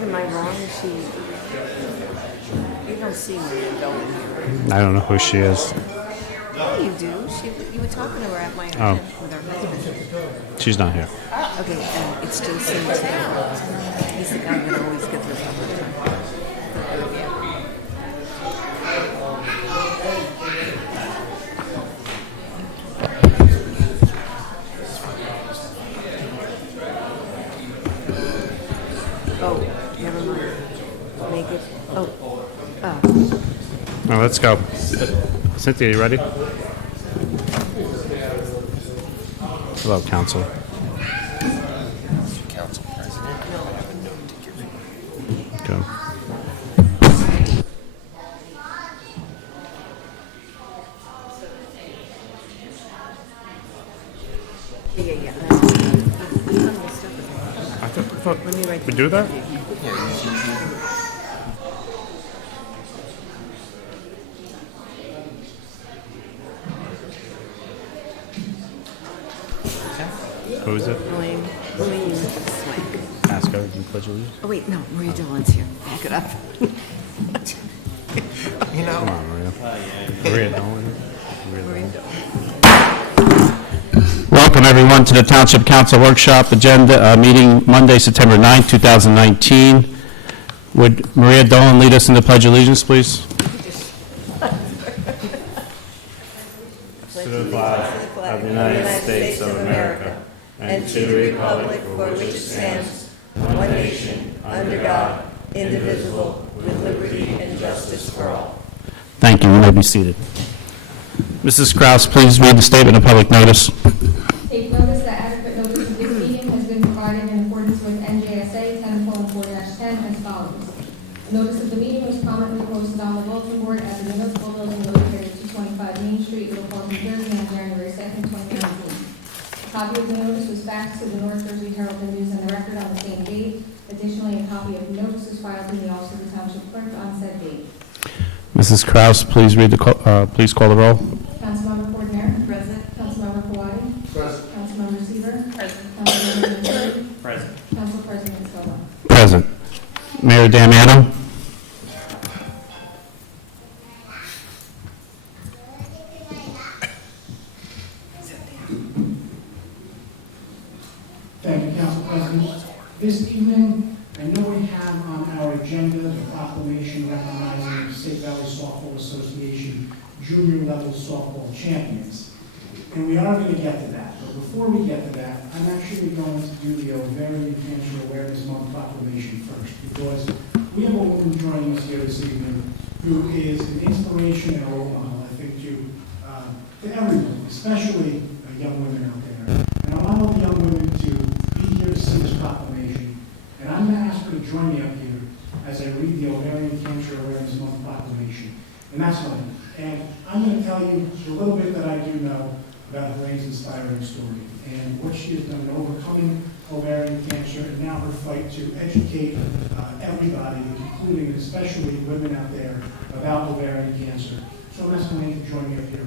right? Am I wrong? You don't see Maria Dolan here. I don't know who she is. Yeah, you do. You were talking to her at my event with her husband. She's not here. Okay, it's Jason. He's the guy that always gets us all the time. Oh, never mind. Make it. Now let's go. Cynthia, you ready? Hello, Council. Council President, no, I have a note to give you. Okay. Yeah. That's I thought Let me write we do that? Who is it? William Swank. Ask her to pledge allegiance. Oh, wait, no, Maria Dolan's here. Back it up. You know, Come on, Maria. Maria Dolan. Maria Dolan. Welcome, everyone, to the Township Council Workshop Agenda meeting Monday, September 9th, 2019. Would Maria Dolan lead us in the Pledge of Allegiance, please? To the flag of the United States of America and to the republic for which it stands, one nation, under God, indivisible, with liberty and justice for all. Thank you. You may be seated. Mrs. Kraus, please read the statement of public notice. Take notice that adequate notice of this meeting has been provided in accordance with NJSA 10:4-10 as follows. A notice of the meeting was prominently posted on the bulletin board at the municipal building located at 225 Main Street, Little Falls, New Jersey on January 2nd, 2019. A copy of the notice was faxed to the North Jersey Herald and News and the Record on the same date. Additionally, a copy of the notice was filed in the office of the Township Clerk on said date. Mrs. Kraus, please please call the roll. Councilmember Coordinator? Present. Councilmember Kawadi? Present. Councilmember Seaver? Present. Councilmember McCurry? Present. Council President Scola? Present. Mayor Damiano? Thank you, Council President. This evening, I know we have on our agenda the proclamation recognizing the State Valley Softball Association junior level softball champions. And we are going to get to that. But before we get to that, I'm actually going to do the Ovarian Cancer Awareness Month proclamation first, because we have a woman joining us here this evening who is an inspiration and a role model, I think, to everyone, especially young women out there. And I want all the young women to be here to see this proclamation. And I'm going to ask her to join me up here as I read the Ovarian Cancer Awareness Month proclamation. And that's fine. And I'm going to tell you a little bit that I do know about Lorraine's inspiring story and what she has done in overcoming ovarian cancer and now her fight to educate everybody, including and especially women out there, about ovarian cancer. So I'm asking Lorraine to join me up here.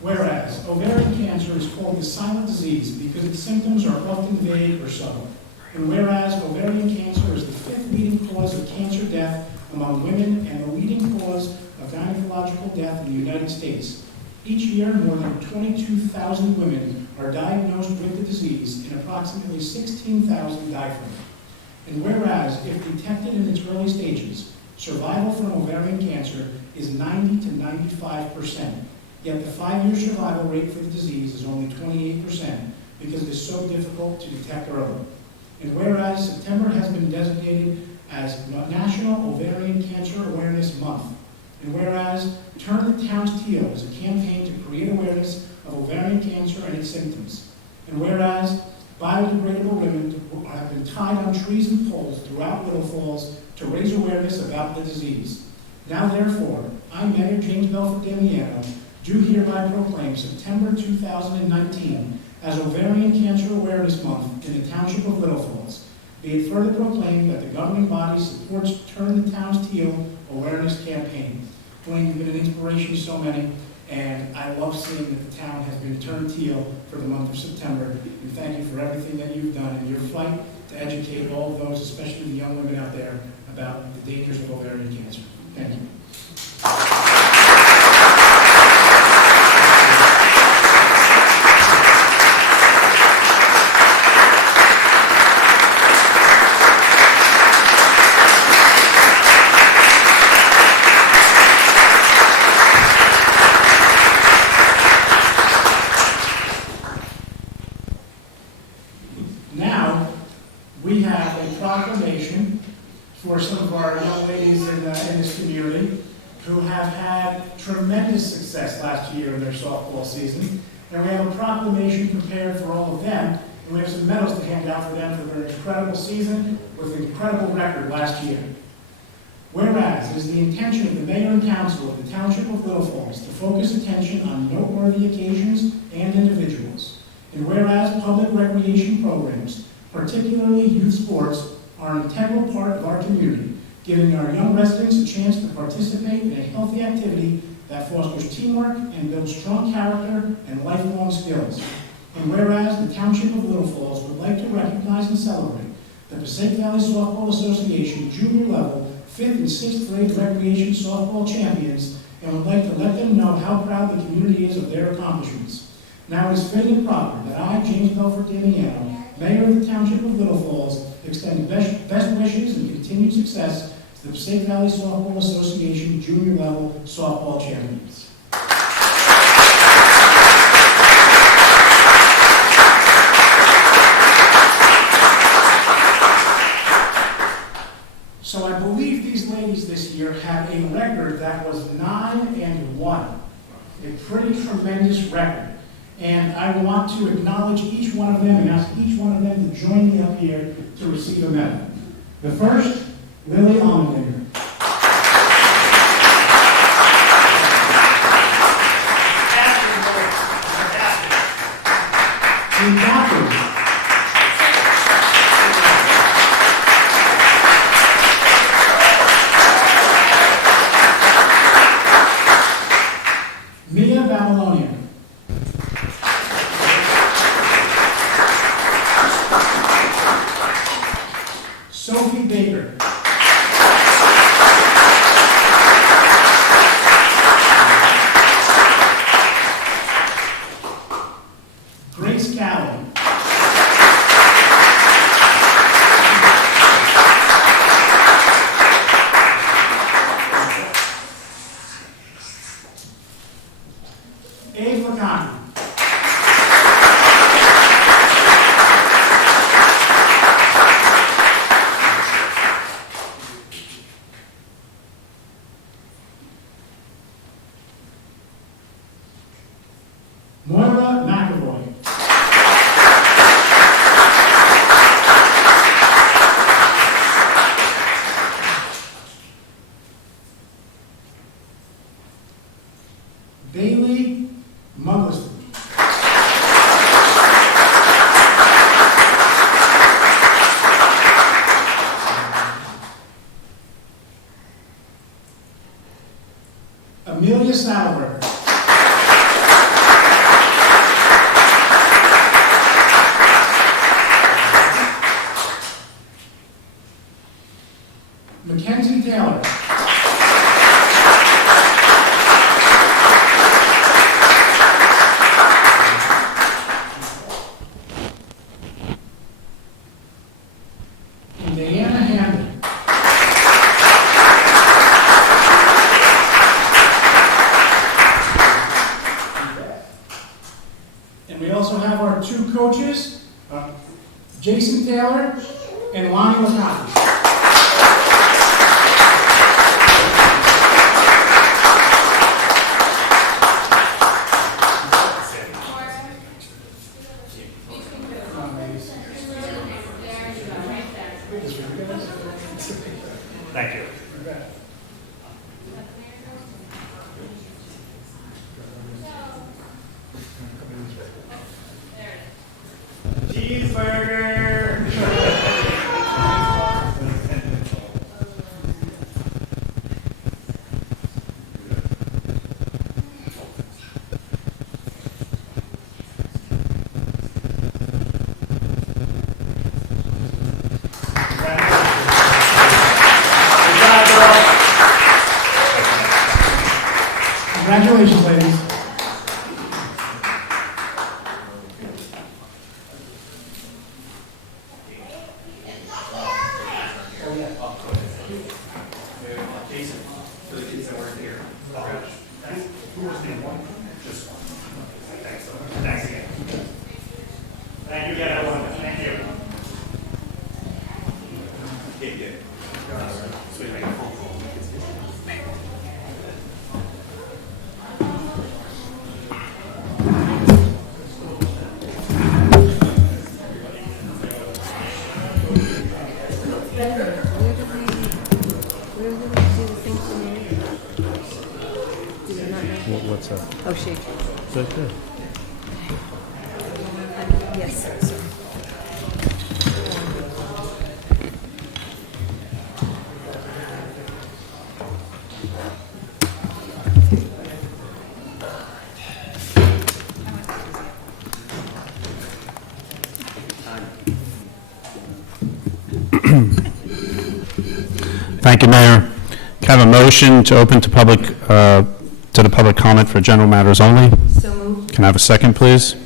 Whereas ovarian cancer is called the silent disease because its symptoms are often vague or subtle. And whereas ovarian cancer is the fifth leading cause of cancer death among women and the leading cause of gynecological death in the United States. Each year, more than 22,000 women are diagnosed with the disease and approximately 16,000 die from it. And whereas, if detected in its early stages, survival from ovarian cancer is 90 to 95%. Yet the 5-year survival rate for the disease is only 28% because it is so difficult to detect early. And whereas September has been designated as National Ovarian Cancer Awareness Month, and whereas Turn the Town's Teal is a campaign to create awareness of ovarian cancer and its symptoms, and whereas biodegradable ribbon have been tied on trees and poles throughout Little Falls to raise awareness about the disease. Now therefore, I, Mayor James Belfort Damiano, do hereby proclaim September 2019 as Ovarian Cancer Awareness Month in the Township of Little Falls. be it further proclaimed that the governing body supports Turn the Towns Teal awareness campaign. Dwayne, you've been an inspiration to so many, and I love seeing that the town has been turned teal for the month of September. And thank you for everything that you've done in your fight to educate all of those, especially the young women out there, about the dangers of ovarian cancer. Thank you. Now, we have a proclamation for some of our young ladies in this community who have had tremendous success last year in their softball season. And we have a proclamation prepared for all of them. And we have some medals to hand out for them for their incredible season with an incredible record last year. Whereas it is the intention of the mayor and council of the Township of Little Falls to focus attention on noteworthy occasions and individuals. And whereas public recreation programs, particularly youth sports, are an integral part of our community, giving our young residents a chance to participate in a healthy activity that fosters teamwork and builds strong character and lifelong skills. And whereas the Township of Little Falls would like to recognize and celebrate the Passaic Valley Softball Association junior level 5th and 6th grade recreation softball champions, and would like to let them know how proud the community is of their accomplishments. Now it is fitting and proper that I, James Belfort Damiano, Mayor of the Township of Little Falls, extend best wishes and continued success to the Passaic Valley Softball Association junior level softball champions. So I believe these ladies this year have a record that was 9-1, a pretty tremendous record. And I want to acknowledge each one of them and ask each one of them to join me up here to receive a medal. The first, Lily Allmendinger. The captain. Mia Babylonia. Sophie Baker. Grace Callan. Abe Lacani. Moira McAvoy. Bailey Muggleston. Amelia Saddleberg. Mackenzie Taylor. Diana Hamden. And we also have our two coaches, Jason Taylor and Lonnie Lascati. Thank you. Cheeseburger! Congratulations, ladies. Thank you again, everyone. Thank you. Where did we do the thing for Maria? Did you not know? What's that? Oh, she. Is that good? Yes, sir. Thank you, Mayor. Can I have a motion to open to the public comment for general matters only? So moved. Can I have a second, please?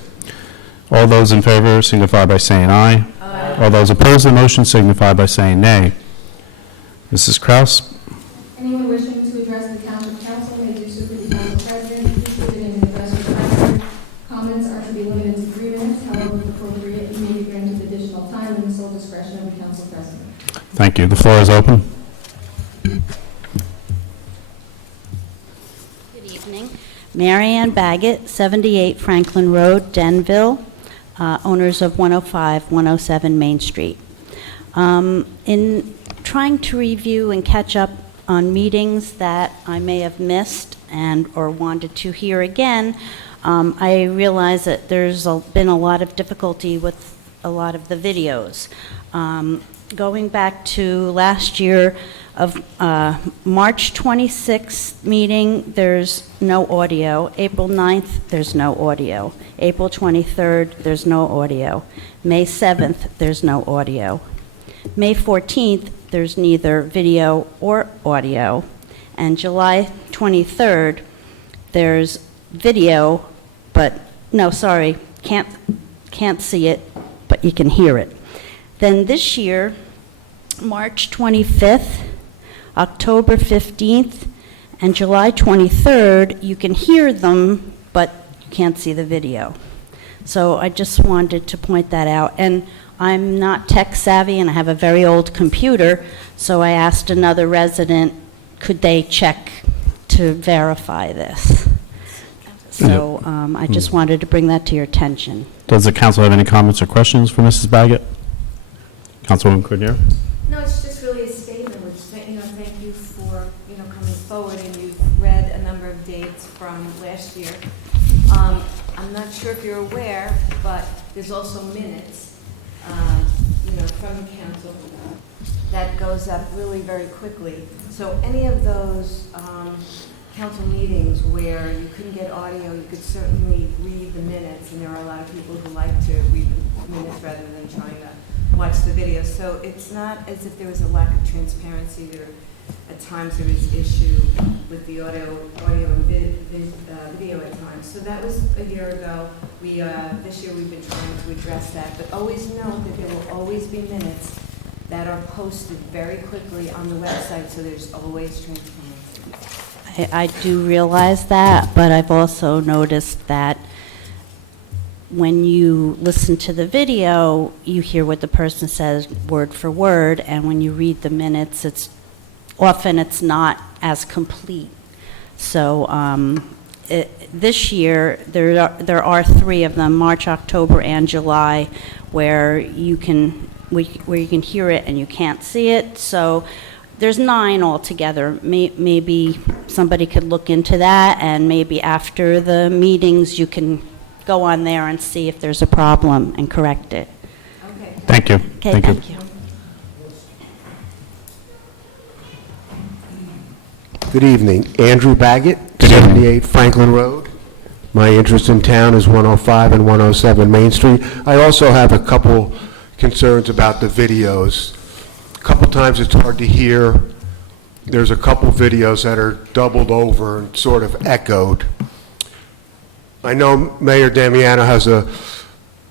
All those in favor signify by saying aye. Aye. All those opposed to the motion signify by saying nay. Mrs. Kraus? Anyone wishing to address the Township Council may do so through the Council President, please give it in the address record. Comments are to be limited to 3 minutes, however, if appropriate, you may be granted additional time in the sole discretion of the Council President. Thank you. The floor is open. Good evening. Mary Ann Baggett, 78 Franklin Road, Denville, owners of 105, 107 Main Street. In trying to review and catch up on meetings that I may have missed or wanted to hear again, I realize that there's been a lot of difficulty with a lot of the videos. Going back to last year of March 26th meeting, there's no audio. April 9th, there's no audio. April 23rd, there's no audio. May 7th, there's no audio. May 14th, there's neither video or audio. And July 23rd, there's video, but, no, sorry, can't see it, but you can hear it. Then this year, March 25th, October 15th, and July 23rd, you can hear them, but you can't see the video. So I just wanted to point that out. And I'm not tech savvy, and I have a very old computer, so I asked another resident, could they check to verify this? So I just wanted to bring that to your attention. Does the council have any comments or questions for Mrs. Baggett? Councilwoman Cordier? No, it's just really a statement, which, thank you for, coming forward, and you've read a number of dates from last year. I'm not sure if you're aware, but there's also minutes, from the council that goes up really very quickly. So any of those council meetings where you couldn't get audio, you could certainly read the minutes, and there are a lot of people who like to read the minutes rather than trying to watch the video. So it's not as if there was a lack of transparency. At times there was issue with the audio and video at times. So that was a year ago. This year we've been trying to address that, but always note that there will always be minutes that are posted very quickly on the website, so there's always transparency. I do realize that, but I've also noticed that when you listen to the video, you hear what the person says word for word, and when you read the minutes, it's not as complete. So this year, there are 3 of them, March, October, and July, where you can hear it and you can't see it. So there's 9 altogether. Maybe somebody could look into that, and maybe after the meetings, you can go on there and see if there's a problem and correct it. Okay. Thank you. Okay, thank you. Good evening. Andrew Baggett, Good evening. 78 Franklin Road. My interest in town is 105 and 107 Main Street. I also have a couple concerns about the videos. A couple times it's hard to hear there's a couple videos that are doubled over and sort of echoed. I know Mayor Damiano has a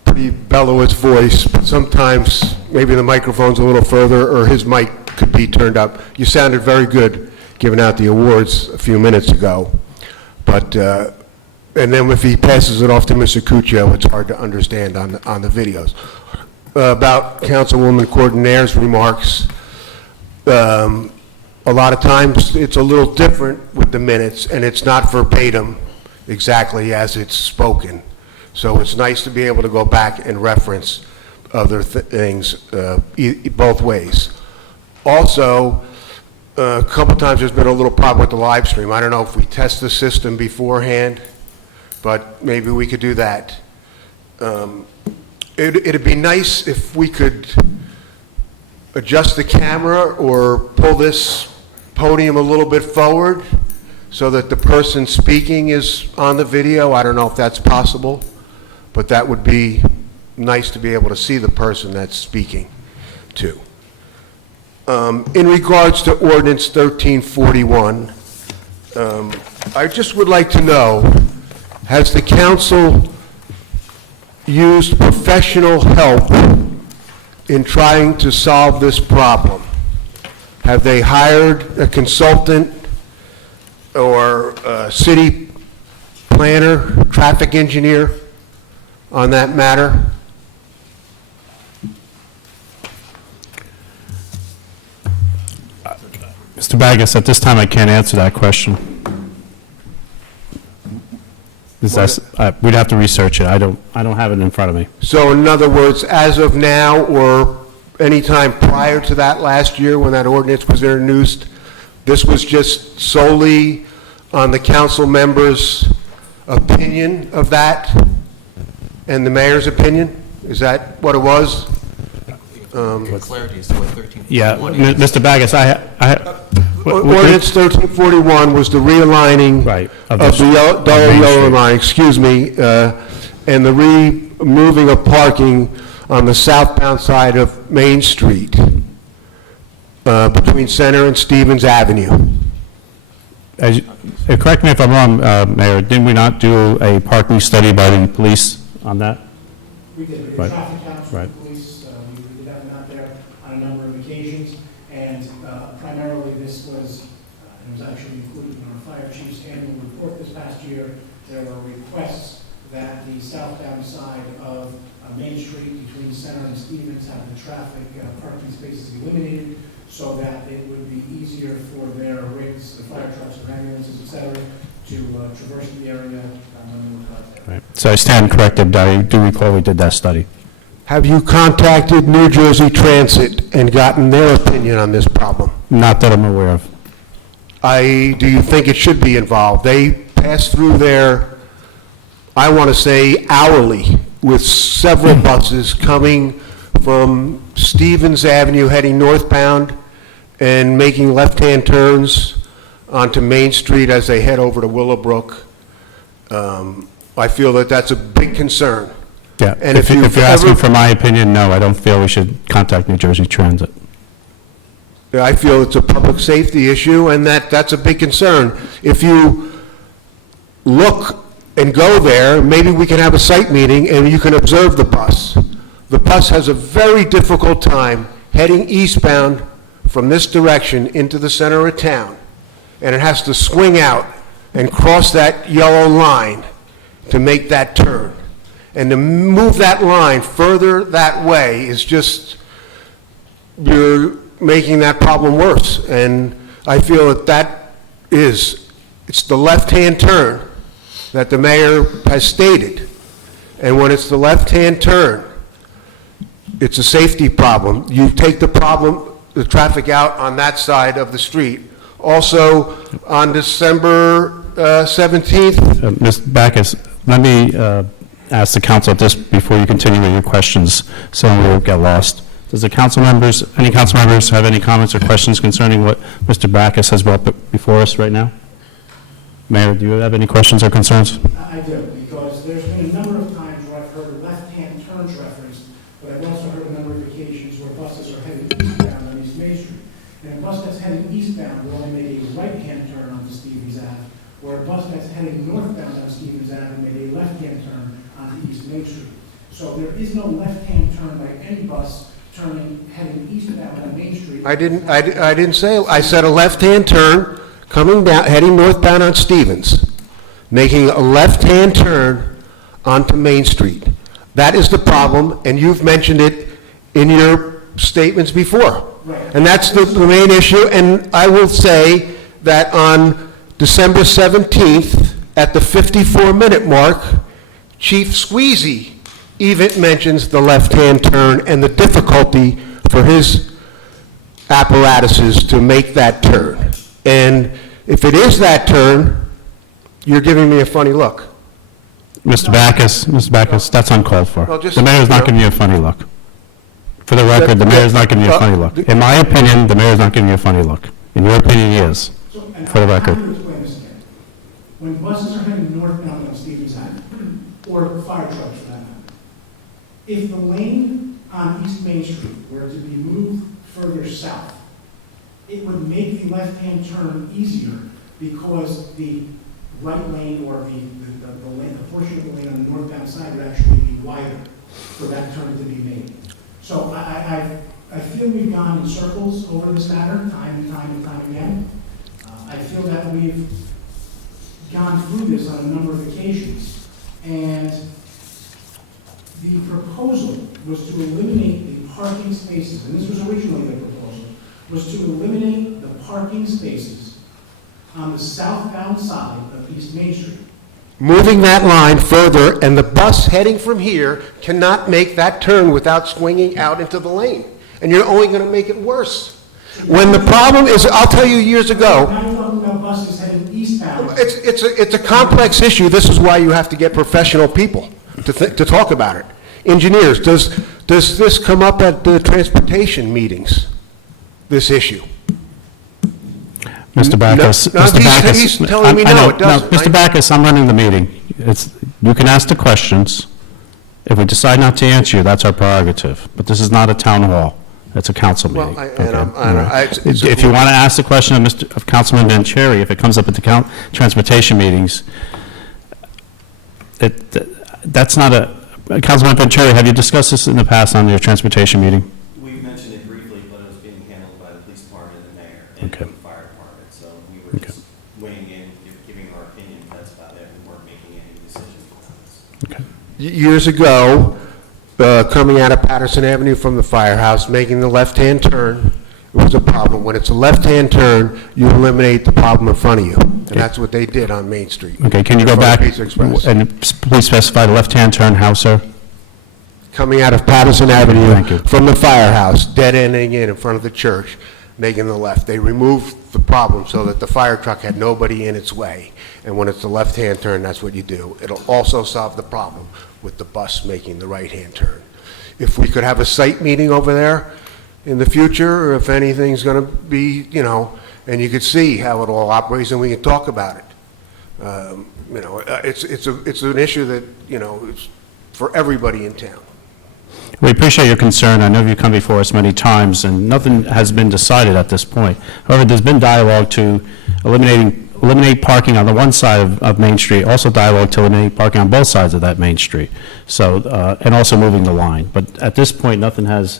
pretty bellowous voice, but sometimes maybe the microphone's a little further or his mic could be turned up. You sounded very good giving out the awards a few minutes ago. But, and then if he passes it off to Mr. Cuccio, it's hard to understand on the videos. About Councilwoman Cordonaire's remarks, a lot of times it's a little different with the minutes, and it's not verbatim exactly as it's spoken. So it's nice to be able to go back and reference other things both ways. Also, a couple times there's been a little problem with the live stream. I don't know if we test the system beforehand, but maybe we could do that. It'd be nice if we could adjust the camera or pull this podium a little bit forward so that the person speaking is on the video. I don't know if that's possible, but that would be nice to be able to see the person that's speaking too. In regards to ordinance 1341, I just would like to know, has the council used professional help in trying to solve this problem? Have they hired a consultant or a city planner, traffic engineer on that matter? Mr. Bagas, at this time, I can't answer that question. We'd have to research it. I don't have it in front of me. So in other words, as of now or any time prior to that last year when that ordinance was introduced, this was just solely on the council members' opinion of that and the mayor's opinion? Is that what it was? Clarity as to what 1341 Yeah, is. Mr. Bagas, Ordinance 1341 was the realigning Right, of of the Main yellow Street. line, excuse me, and the removing of parking on the southbound side of Main Street between Center and Stevens Avenue. Correct me if I'm wrong, Mayor, didn't we not do a parking study by the police on that? We did, we did Right. traffic counts Right. with the police, we did have them out there on a number of occasions, and primarily this was, it was actually included in our fire chief's annual report this past year. There were requests that the southbound side of Main Street between Center and Stevens have the traffic parking spaces eliminated so that it would be easier for their rigs, the fire trucks or ambulances, et cetera, to traverse the area when they were caught there. Right. So I stand corrected. I do recall we did that study. Have you contacted New Jersey Transit and gotten their opinion on this problem? Not that I'm aware of. Do you think it should be involved? They pass through there, I want to say hourly, with several buses coming from Stevens Avenue heading northbound and making left-hand turns onto Main Street as they head over to Willowbrook. I feel that that's a big concern. Yeah, And if if you're asking for my opinion, no, I don't feel we should contact New Jersey Transit. I feel it's a public safety issue, and that's a big concern. If you look and go there, maybe we can have a site meeting and you can observe the bus. The bus has a very difficult time heading eastbound from this direction into the center of town, and it has to swing out and cross that yellow line to make that turn. And to move that line further that way is just, you're making that problem worse. And I feel that it's the left-hand turn that the mayor has stated. And when it's the left-hand turn, it's a safety problem. You take the traffic out on that side of the street. Also, on December 17th, Ms. Backus, let me ask the council this before you continue with your questions, so we won't get lost. Does any council members have any comments or questions concerning what Mr. Backus has brought before us right now? Mayor, do you have any questions or concerns? I do, because there's been a number of times where I've heard left-hand turns referenced, but I've also heard a number of occasions where buses are heading eastbound on East Main Street. And a bus that's heading eastbound will only made a right-hand turn onto Stevens Ave, or a bus that's heading northbound on Stevens Ave made a left-hand turn onto East Main Street. So there is no left-hand turn by any bus heading eastbound on Main Street. I didn't say, I said a left-hand turn coming down, heading northbound on Stevens, making a left-hand turn onto Main Street. That is the problem, and you've mentioned it in your statements before. Right. And that's the main issue, and I will say that on December 17th, at the 54-minute mark, Chief Squeezy even mentions the left-hand turn and the difficulty for his apparatuses to make that turn. And if it is that turn, you're giving me a funny look. Mr. Backus, that's uncalled for. Well, just, The mayor's you not know. giving you a funny look. For the record, the mayor's not giving you a funny look. In my opinion, the mayor's not giving you a funny look. In your opinion, he is, So, and for the record. I'm going to explain this again. When buses are heading northbound on Stevens Ave, or fire trucks for that matter, if the lane on East Main Street were to be moved further south, it would make the left-hand turn easier because the right lane or the portion of the lane on the northbound side would actually be wider for that turn to be made. So I feel we've gone in circles over this matter time and time and time again. I feel that we've gone through this on a number of occasions. And the proposal was to eliminate the parking spaces, and this was originally the proposal, was to eliminate the parking spaces on the southbound side of East Main Street. Moving that line further, and the bus heading from here cannot make that turn without swinging out into the lane. And you're only going to make it worse. When the problem is, I'll tell you years ago, Now you're talking about buses heading eastbound. it's a complex issue. This is why you have to get professional people to talk about it. Engineers, does this come up at the transportation meetings, this issue? Mr. Backus, No, Mr. Backus. he's telling me I no, know, it doesn't. Mr. Backus, I'm running the meeting. You can ask the questions. If we decide not to answer you, that's our prerogative. But this is not a town hall. It's a council meeting. Well, Okay, all right. it's- If you want to ask the question of Councilman Vanchery, if it comes up at the transportation meetings, that's not a, Councilman Vanchery, have you discussed this in the past on your transportation meeting? We mentioned it briefly, but it was being handled by the police department and the mayor and Okay. the fire department. So we were Okay. just weighing in, giving our opinion, that's about it. We weren't making any decisions on this. Okay. Years ago, coming out of Patterson Avenue from the firehouse, making the left-hand turn, it was a problem. When it's a left-hand turn, you eliminate the problem in front of you. And that's what they did on Main Street. Okay, can you go In front back of Pizza Express. and please specify the left-hand turn how, sir? Coming out of Patterson Thank you. Avenue from the firehouse, dead-ending in front of the church, making the left. They removed the problem so that the fire truck had nobody in its way. And when it's the left-hand turn, that's what you do. It'll also solve the problem with the bus making the right-hand turn. If we could have a site meeting over there in the future, or if anything's going to be, and you could see how it all operates, and we can talk about it. It's an issue that, it's for everybody in town. We appreciate your concern. I know you've come before us many times, and nothing has been decided at this point. However, there's been dialogue to eliminate parking on the one side of Main Street, also dialogue to eliminate parking on both sides of that Main Street, so, and also moving the line. But at this point, nothing has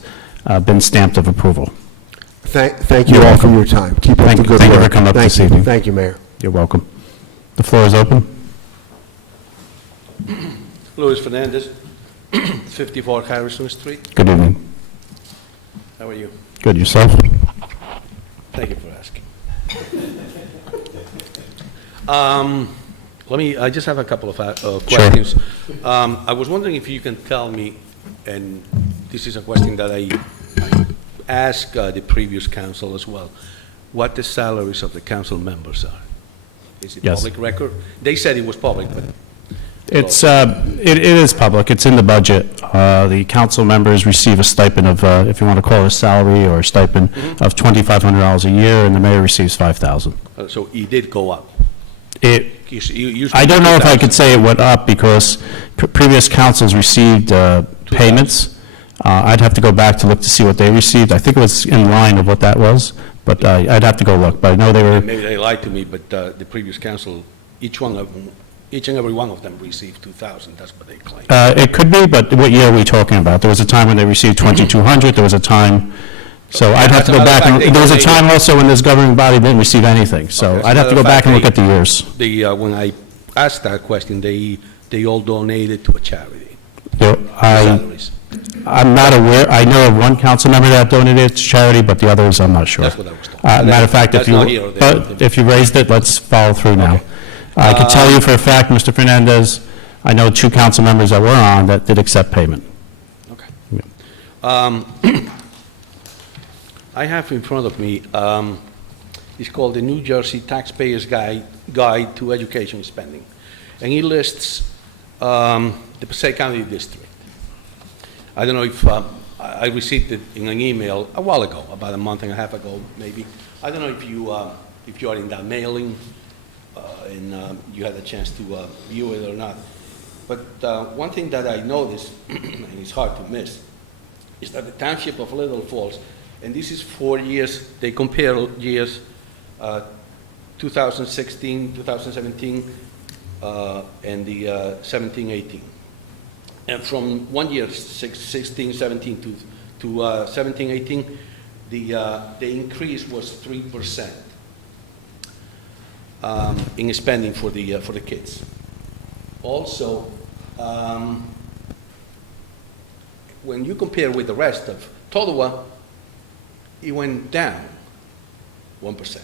been stamped of approval. Thank you You're all welcome. for your time. Keep up Thank the you. good work. Thank you for coming up Thank this you. evening. Thank you, Mayor. You're welcome. The floor is open. Luis Fernandez, 54 Harrison Street. Good evening. How are you? Good, yourself? Thank you for asking. I just have a couple of questions. I was wondering if you can tell me, and this is a question that I asked the previous council as well, what the salaries of the council members are. Is it Yes. public record? They said it was public, but It is public, it's in the budget. The council members receive a stipend of, if you want to call it a salary or a stipend, of $2,500 a year, and the mayor receives $5,000. so it did go up. It, I don't know if I could say it went up, because previous councils received payments. I'd have to go back to look to see what they received. I think it was in line of what that was, But I'd have to go look, but I know they were, Maybe they lied to me, but the previous council, each and every one of them received 2,000, that's what they claim. it could be, but what year are we talking about? There was a time when they received 2,200, there was a time, so I'd have to go back, and there was a time also when this governing body didn't receive anything, so Okay, I'd have to go back and look at the years. When I asked that question, they all donated to a charity. There- Salaries. I'm not aware, I know of one council member that donated to charity, but the others, I'm not sure. That's what I was told. Matter of fact, That's not here or there. if you raised it, let's follow through now. I can tell you for a fact, Mr. Fernandez, I know 2 council members that were on that did accept payment. Okay. I have in front of me, it's called the New Jersey Taxpayers Guide to Education Spending. And it lists the Passaic County District. I don't know if, I received it in an email a while ago, about a month and a half ago, maybe. I don't know if you are in that mailing, and you had a chance to view it or not. But one thing that I noticed, and it's hard to miss, is that the Township of Little Falls, and this is 4 years, they compare years 2016, 2017, and the 17-18. And from one year, 16-17 to 17-18, the increase was 3% in spending for the kids. Also, when you compare with the rest of Totowa, it went down 1%.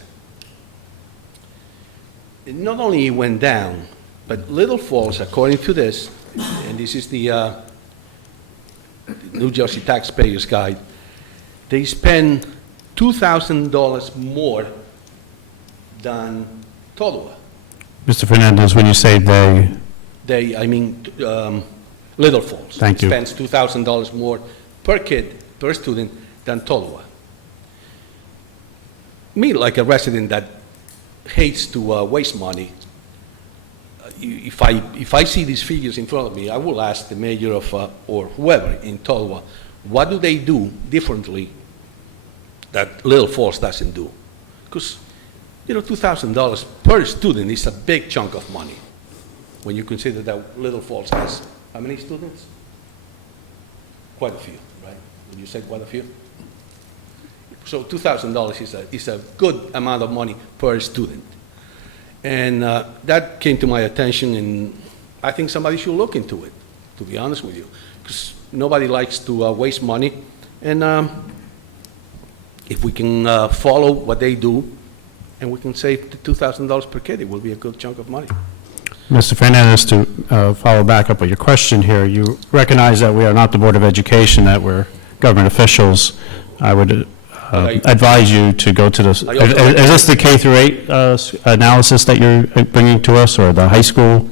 It not only went down, but Little Falls, according to this, and this is the New Jersey Taxpayers Guide, they spend $2,000 more than Totowa. Mr. Fernandez, when you say they, Little Falls. Thank you. Spends $2,000 more per kid, per student, than Totowa. Me, like a resident that hates to waste money, if I see these figures in front of me, I will ask the mayor of, or whoever in Totowa, what do they do differently that Little Falls doesn't do? Because, $2,000 per student is a big chunk of money when you consider that Little Falls has how many students? Quite a few, right? Would you say quite a few? So $2,000 is a good amount of money per student. And that came to my attention, and I think somebody should look into it, to be honest with you, because nobody likes to waste money. And if we can follow what they do, and we can save the $2,000 per kid, it will be a good chunk of money. Mr. Fernandez, to follow back up with your question here, you recognize that we are not the Board of Education, that we're government officials. I would advise you to go to this. Is this the K through 8 analysis that you're bringing to us, or the high school?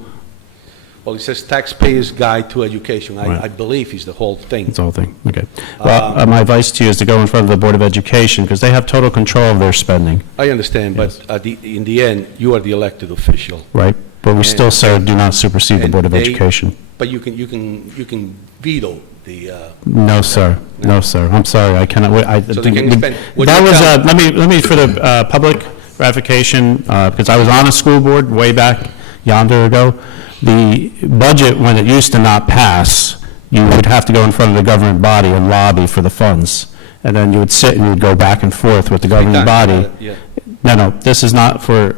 Well, it says Taxpayers Guide to Education. Right. I believe is the whole thing. It's the whole thing, okay. Well, my advice to you is to go in front of the Board of Education, because they have total control of their spending, I understand, but in the end, you are the elected official. right? But we still, sir, do not supersede the And Board of they- Education. But you can veto the. No, sir. No, sir. I'm sorry, I cannot, So they can spend- what that you was, tell- let me, for the public ratification, because I was on a school board way back yonder ago. The budget, when it used to not pass, you would have to go in front of the government body and lobby for the funds. And then you would sit and you would go back and forth with the governing body. Yeah. No, this is not for,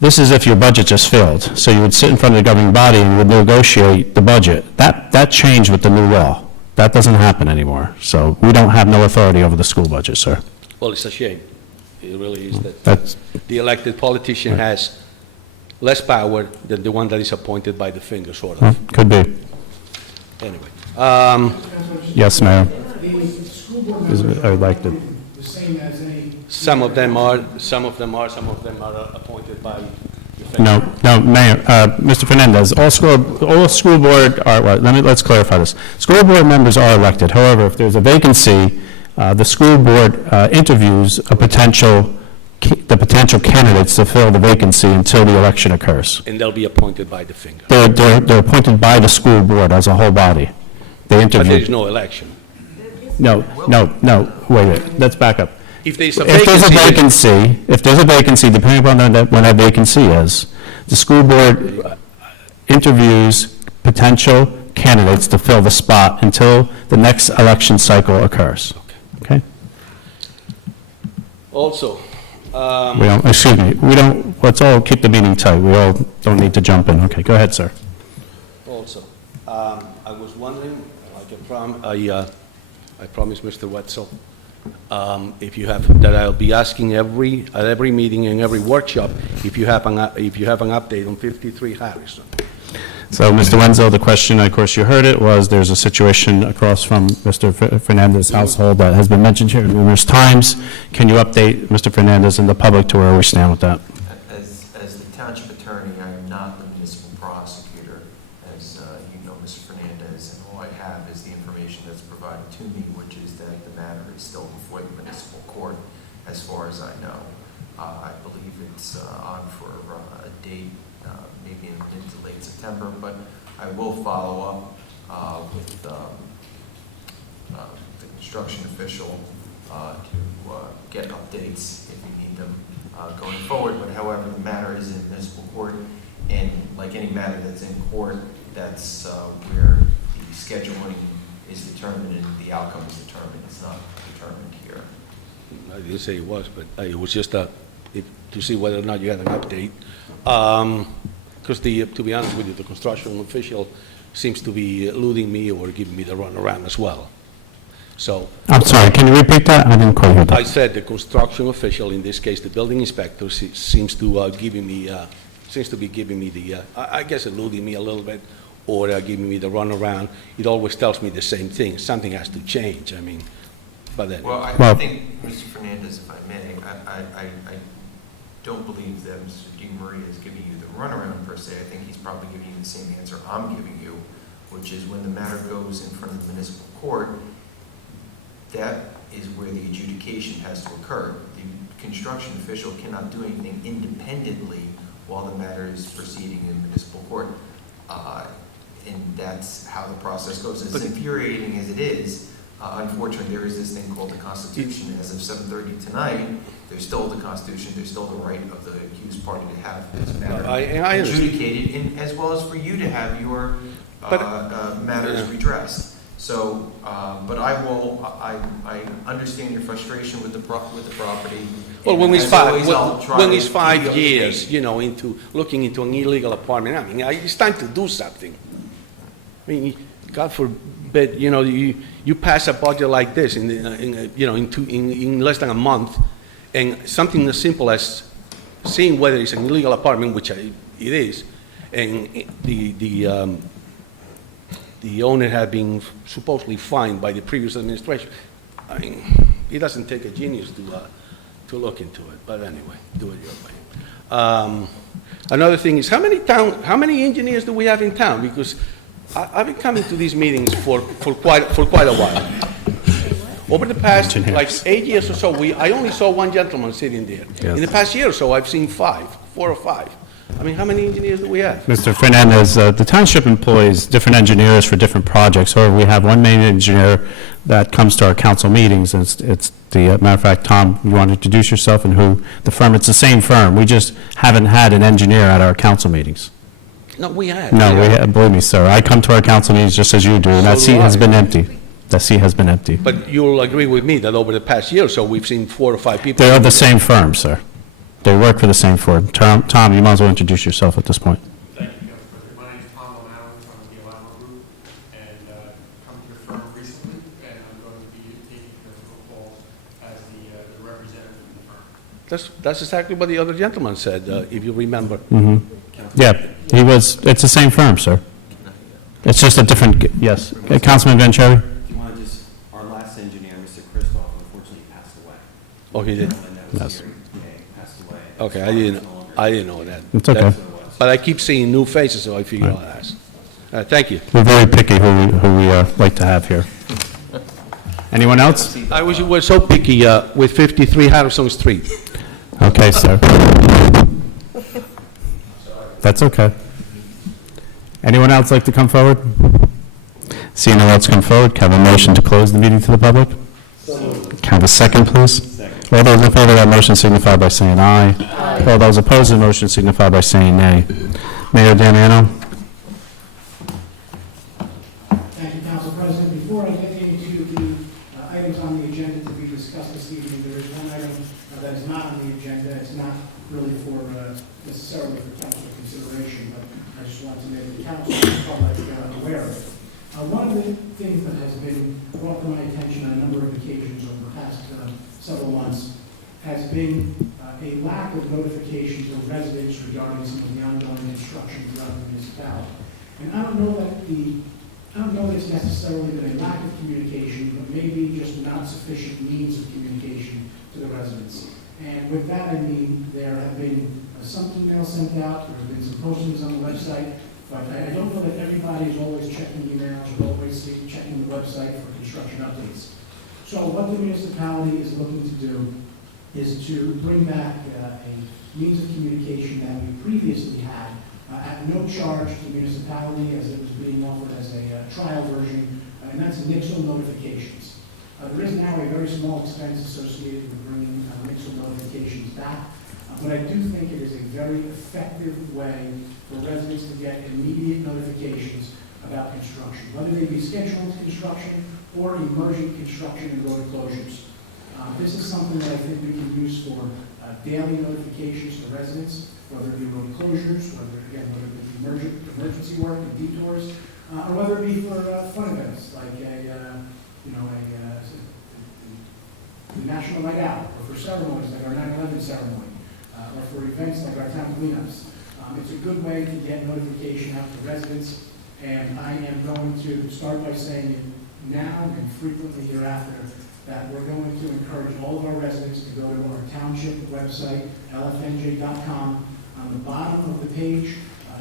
this is if your budget just failed. So you would sit in front of the governing body and would negotiate the budget. That changed with the new law. That doesn't happen anymore. So we don't have no authority over the school budget, sir. Well, it's a shame. It really is that That's, the elected politician has less power than the one that is appointed by the finger, sort of. could be. Anyway, Yes, Mayor. The school board Is it- members I would like to- are the same as any. some of them are appointed by the finger. No, Mayor, Mr. Fernandez, all school board are, well, let's clarify this. School board members are elected. However, if there's a vacancy, the school board interviews the potential candidates to fill the vacancy until the election occurs. And they'll be appointed by the finger. They're appointed by the school board as a whole body. They But there is interview. no election. No, wait, let's back up. if there's a If there's a vacancy, vacancy, depending upon when that vacancy is, the school board interviews potential candidates to fill the spot until the next election cycle occurs. Okay? also, let's all keep the meeting tight. We all don't need to jump in. Okay, go ahead, sir. I was wondering, like I promised Mr. Wetzel, if you have, that I'll be asking at every meeting and every workshop, if you have an update on 53 Harrison. So, Mr. Wenzel, the question, of course, you heard it, was there's a situation across from Mr. Fernandez's household that has been mentioned here numerous times. Can you update Mr. Fernandez and the public to where we stand with that? As the township attorney, I am not the municipal prosecutor, as you know, Mr. Fernandez, and all I have is the information that's provided to me, which is that the matter is still before the municipal court, as far as I know. I believe it's on for a date, maybe in mid to late September, but I will follow up with the construction official to get updates if we need them going forward. But however, the matter is in municipal court, and like any matter that's in court, that's where the scheduling is determined and the outcome is determined. It's not determined here. I didn't say it was, but it was just to see whether or not you had an update. Because to be honest with you, the construction official seems to be eluding me or giving me the runaround as well. So. I'm sorry, can you repeat that? I didn't quite hear that. I said the construction official, in this case, the building inspector, seems to be giving me the, I guess eluding me a little bit, or giving me the runaround. It always tells me the same thing. Something has to change. I mean, but then. Well, I think, Mr. Fernandez, if I may, I don't believe that Mr. DiMaria is giving you the runaround per se. I think he's probably giving you the same answer I'm giving you, which is when the matter goes in front of the municipal court, that is where the adjudication has to occur. The construction official cannot do anything independently while the matter is proceeding in municipal court. And that's how the process goes. As infuriating as it is, unfortunately, there is this thing called the Constitution. As of 7:30 tonight, there's still the Constitution, there's still the right of the accused party to have this matter adjudicated, and as well as for you to have your matters redressed. So, but I understand your frustration with the property. Well, when it's 5 years, you know, into looking into an illegal apartment, I mean, it's time to do something. I mean, God forbid, you know, you pass a budget like this in less than a month, and something as simple as seeing whether it's an illegal apartment, which it is, and the owner had been supposedly fined by the previous administration. I mean, it doesn't take a genius to look into it. But anyway, do it your way. Another thing is, how many engineers do we have in town? Because I've been coming to these meetings for quite a while. Over the past like 8 years or so, I only saw one gentleman sitting there. Yes. In the past year or so, I've seen 4 or 5. I mean, how many engineers do we have? Mr. Fernandez, the township employs different engineers for different projects. However, we have one main engineer that comes to our council meetings. And it's the matter of fact, Tom, you want to introduce yourself and who the firm? It's the same firm. We just haven't had an engineer at our council meetings. No, we have. No, believe me, sir. I come to our council meetings just as you do, and that seat has been empty. That seat has been empty. But you'll agree with me that over the past year or so, we've seen 4 or 5 people. They're the same firm, sir. They work for the same firm. Tom, you might as well introduce yourself at this point. Thank you, Council President. My name is Tom O'Malley from the Alamo Group, and come to your firm recently, and I'm going to be taking your calls as the representative of the firm. That's exactly what the other gentleman said, if you remember. Mm-hmm. Yeah, it's the same firm, sir. It's just a different, yes. Councilman Vanchery? If you want to just, our last engineer, Mr. Christoph, unfortunately passed away. Oh, he did? Yes. Passed away. Okay, I didn't know that. It's okay. But I keep seeing new faces, so I figured I'll ask. Thank you. We're very picky who we like to have here. Anyone else? I wish you were so picky with 53 Harrison Street. Okay, sir. That's okay. Anyone else like to come forward? Seeing no one else come forward, can I have a motion to close the meeting to the public? Can I have a second, please? Second. All those in favor of that motion signify by saying aye. Aye. All those opposed to the motion signify by saying nay. Mayor Damiano? Thank you, Council President. Before I get into the items on the agenda to be discussed this evening, there is one item that is not on the agenda. It's not really for necessarily for council consideration, but I just want to make the council and the public aware of it. One of the things that has been brought to my attention on a number of occasions over the past several months has been a lack of notification to residents regarding some of the ongoing construction throughout the municipality. And I don't know that it's necessarily been a lack of communication, but maybe just not sufficient means of communication to the residents. And with that, I mean, there have been some emails sent out, there have been some postings on the website, but I don't know that everybody is always checking emails or always checking the website for construction updates. So what the municipality is looking to do is to bring back a means of communication that we previously had at no charge to the municipality, as it was being offered as a trial version, and that's Nixle notifications. There is now a very small expense associated with bringing Nixle notifications back, but I do think it is a very effective way for residents to get immediate notifications about construction, whether they be scheduled construction or emergent construction and road closures. This is something that I think we can use for daily notifications to residents, whether it be road closures, whether it be emergency work and detours, or whether it be for fun events like a National Night Out, or for ceremonies like our 9/11 ceremony, or for events like our town cleanups. It's a good way to get notification out to residents, and I am going to start by saying it now and frequently hereafter that we're going to encourage all of our residents to go to our township website, lfnj.com. On the bottom of the page,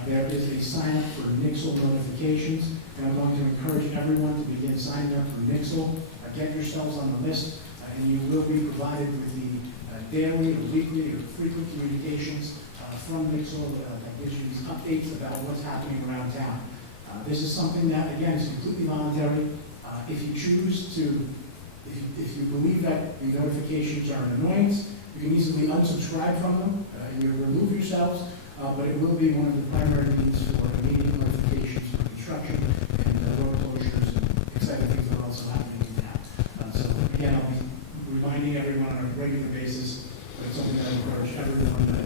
there is a sign up for Nixle notifications, and I'm going to encourage everyone to begin signing up for Nixle. Get yourselves on the list, and you will be provided with the daily or weekly or frequent communications from Nixle that gives you these updates about what's happening around town. This is something that, again, is completely voluntary. If you choose to, if you believe that the notifications are an annoyance, you can easily unsubscribe from them and you remove yourselves, but it will be one of the primary means for immediate notifications for construction and road closures and exciting things that are also happening in town. So again, I'll be reminding everyone on a regular basis, but it's something that I encourage everyone to do.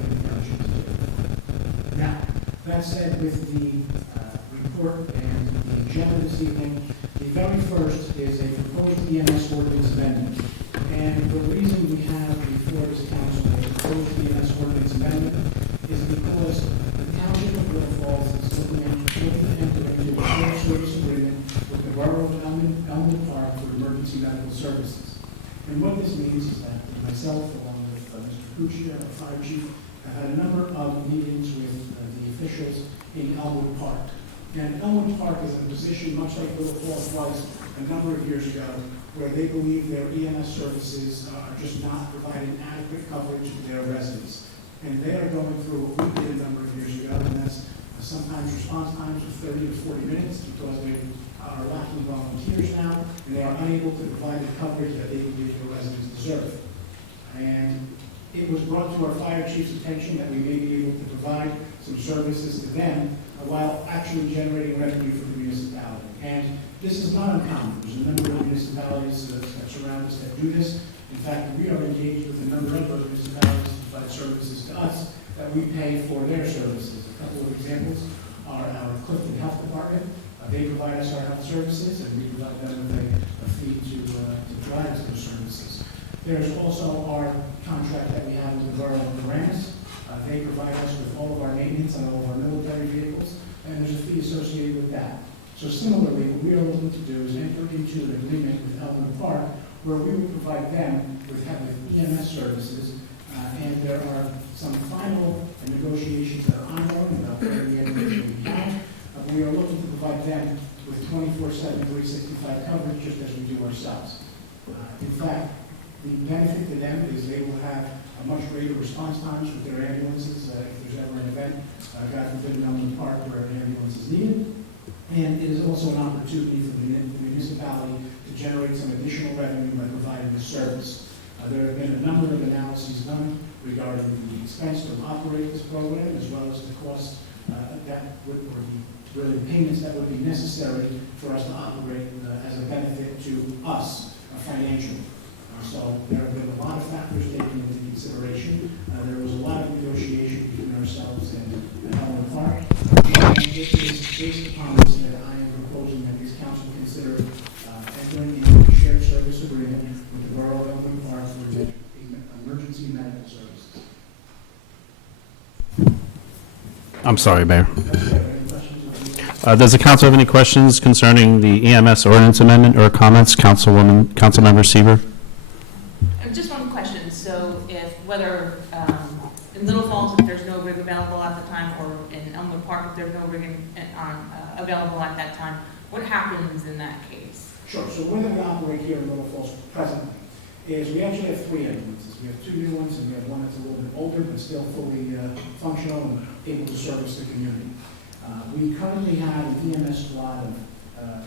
Now, that said, with the report and the agenda this evening, the very first is a proposed EMS ordinance amendment. And the reason we have before this council a proposed EMS ordinance amendment is because the Township of Little Falls is looking to enter into a shared service agreement with the Borough of Elmwood Park for emergency medical services. And what this means is that myself, along with Mr. Kuchia, our fire chief, have had a number of meetings with the officials in Elmwood Park. And Elmwood Park is in a position, much like Little Falls was a number of years ago, where they believe their EMS services are just not providing adequate coverage to their residents. And they are going through what we did a number of years ago, and that's sometimes response times of 30 to 40 minutes because they are lacking volunteers now, and they are unable to provide the coverage that they believe their residents deserve. And it was brought to our fire chief's attention that we may be able to provide some services to them while actually generating revenue for the municipality. And this is not uncommon. There's a number of municipalities that surround us that do this. In fact, we are engaged with a number of those municipalities to provide services to us that we pay for their services. A couple of examples are our Clifton Health Department. They provide us our health services, and we provide them with a fee to provide us those services. There's also our contract that we have with the Borough of Paramus. They provide us with all of our maintenance on all of our military vehicles, and there's a fee associated with that. So similarly, what we are looking to do is enter into an agreement with Elmwood Park where we will provide them with EMS services, and there are some final negotiations that are ongoing about the information we have. We are looking to provide them with 24/7, 365 coverage just as we do ourselves. In fact, the benefit to them is they will have a much greater response times with their ambulances if there's ever an event, God forbid, in Elmwood Park where an ambulance is needed. And it is also an opportunity for the municipality to generate some additional revenue by providing this service. There have been a number of analyses done regarding the expense to operate this program, as well as the cost that would, or the really payments that would be necessary for us to operate as a benefit to us financially. So there have been a lot of factors taken into consideration. There was a lot of negotiation between ourselves and Elmer Park. And it is based upon this that I am proposing that this council consider entering into a shared service agreement with the Borough of Elmer Park for emergency medical services. I'm sorry, Mayor. Does the council have any questions concerning the EMS ordinance amendment or comments? Councilmember Seaver? Just one question. So if whether in Little Falls, if there's no rig available at the time, or in Elmwood Park, if there's no rig available at that time, what happens in that case? Sure. So whether we operate here in Little Falls presently is we actually have 3 ambulances. We have 2 new ones, and we have one that's a little bit older, but still fully functional and able to service the community. We currently have an EMS squad of, I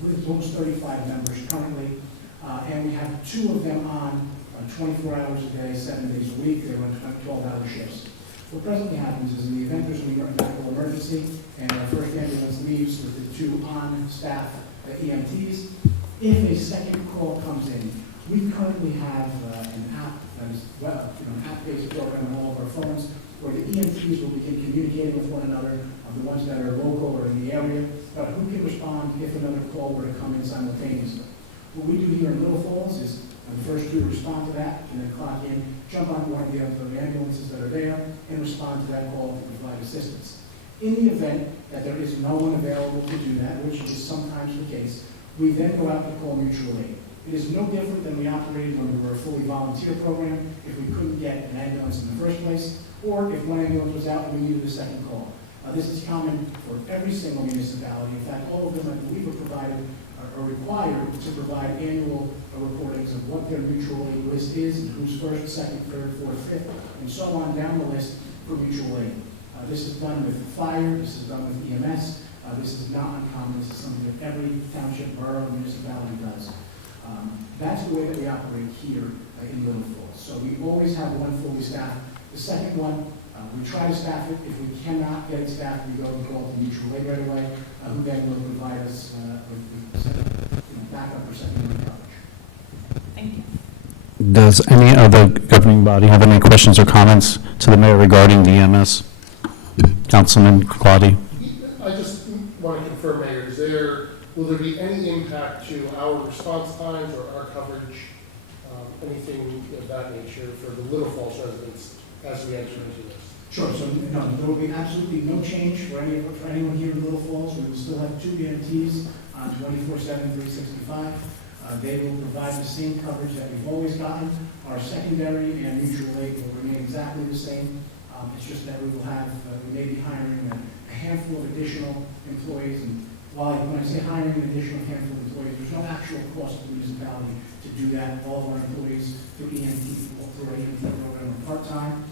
believe it's almost 35 members currently, and we have 2 of them on 24 hours a day, 7 days a week. They run 12-hour shifts. What presently happens is in the event there's a medical emergency and our first ambulance leaves with the 2 on-staff EMTs, if a second call comes in, we currently have an app that is, an app-based program on all of our phones where the EMTs will begin communicating with one another, the ones that are local or in the area, who can respond if another call were to come in simultaneously. What we do here in Little Falls is the first 2 respond to that, and then clock in, jump on one of the ambulances that are there, and respond to that call to provide assistance. In the event that there is no one available to do that, which is sometimes the case, we then go out to call mutual aid. It is no different than we operated when we were a fully volunteer program if we couldn't get an ambulance in the first place, or if one ambulance was out and we needed a second call. This is common for every single municipality. In fact, all of them, I believe, are required to provide annual reportings of what their mutual aid list is, and who's first, second, third, fourth, fifth, and so on down the list for mutual aid. This is done with fire, this is done with EMS, this is not uncommon, this is something that every township, borough, municipality does. That's the way that we operate here in Little Falls. So we always have one fully staffed. The second one, we try to staff it. If we cannot get it staffed, we go and call to mutual aid right away, who then will provide us with backup or secondary coverage. Thank you. Does any other governing body have any questions or comments to the mayor regarding the EMS? Councilman Claudy? I just want to confirm, Mayor, will there be any impact to our response times or our coverage, anything of that nature for the Little Falls residents as we enter into this? Sure. So no, there will be absolutely no change for anyone here in Little Falls. We will still have 2 EMTs on 24/7, 365. They will provide the same coverage that we've always gotten. Our secondary and mutual aid will remain exactly the same. It's just that we will have, we may be hiring a handful of additional employees. And when I say hiring an additional handful of employees, there's no actual cost to the municipality to do that. All of our employees through our EMT program are part-time.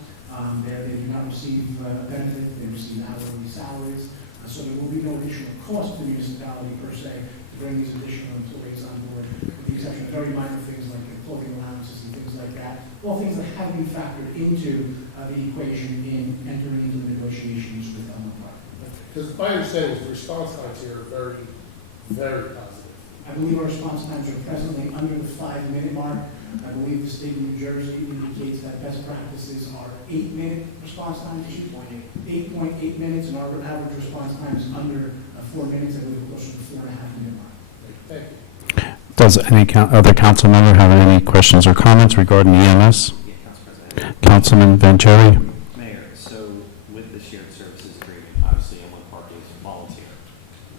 They do not receive benefit. They receive hourly salaries. So there will be no additional cost to the municipality per se to bring these additional employees on board, with the exception of very minor things like clothing allowances and things like that. All things that have been factored into the equation in entering into the negotiations with Elmwood Park. Because my understanding is the response times here are very, very positive. I believe our response times are presently under the 5-minute mark. I believe the state of New Jersey indicates that best practices are 8-minute response times, 8.8 minutes, and our average response time is under 4 minutes. I believe closer to the 4.5-minute mark. Thank you. Does any other council member have any questions or comments regarding EMS? Yeah, Council President. Councilman Vanchery? Mayor, so with the shared services agreement, obviously Elmwood Park is volunteer,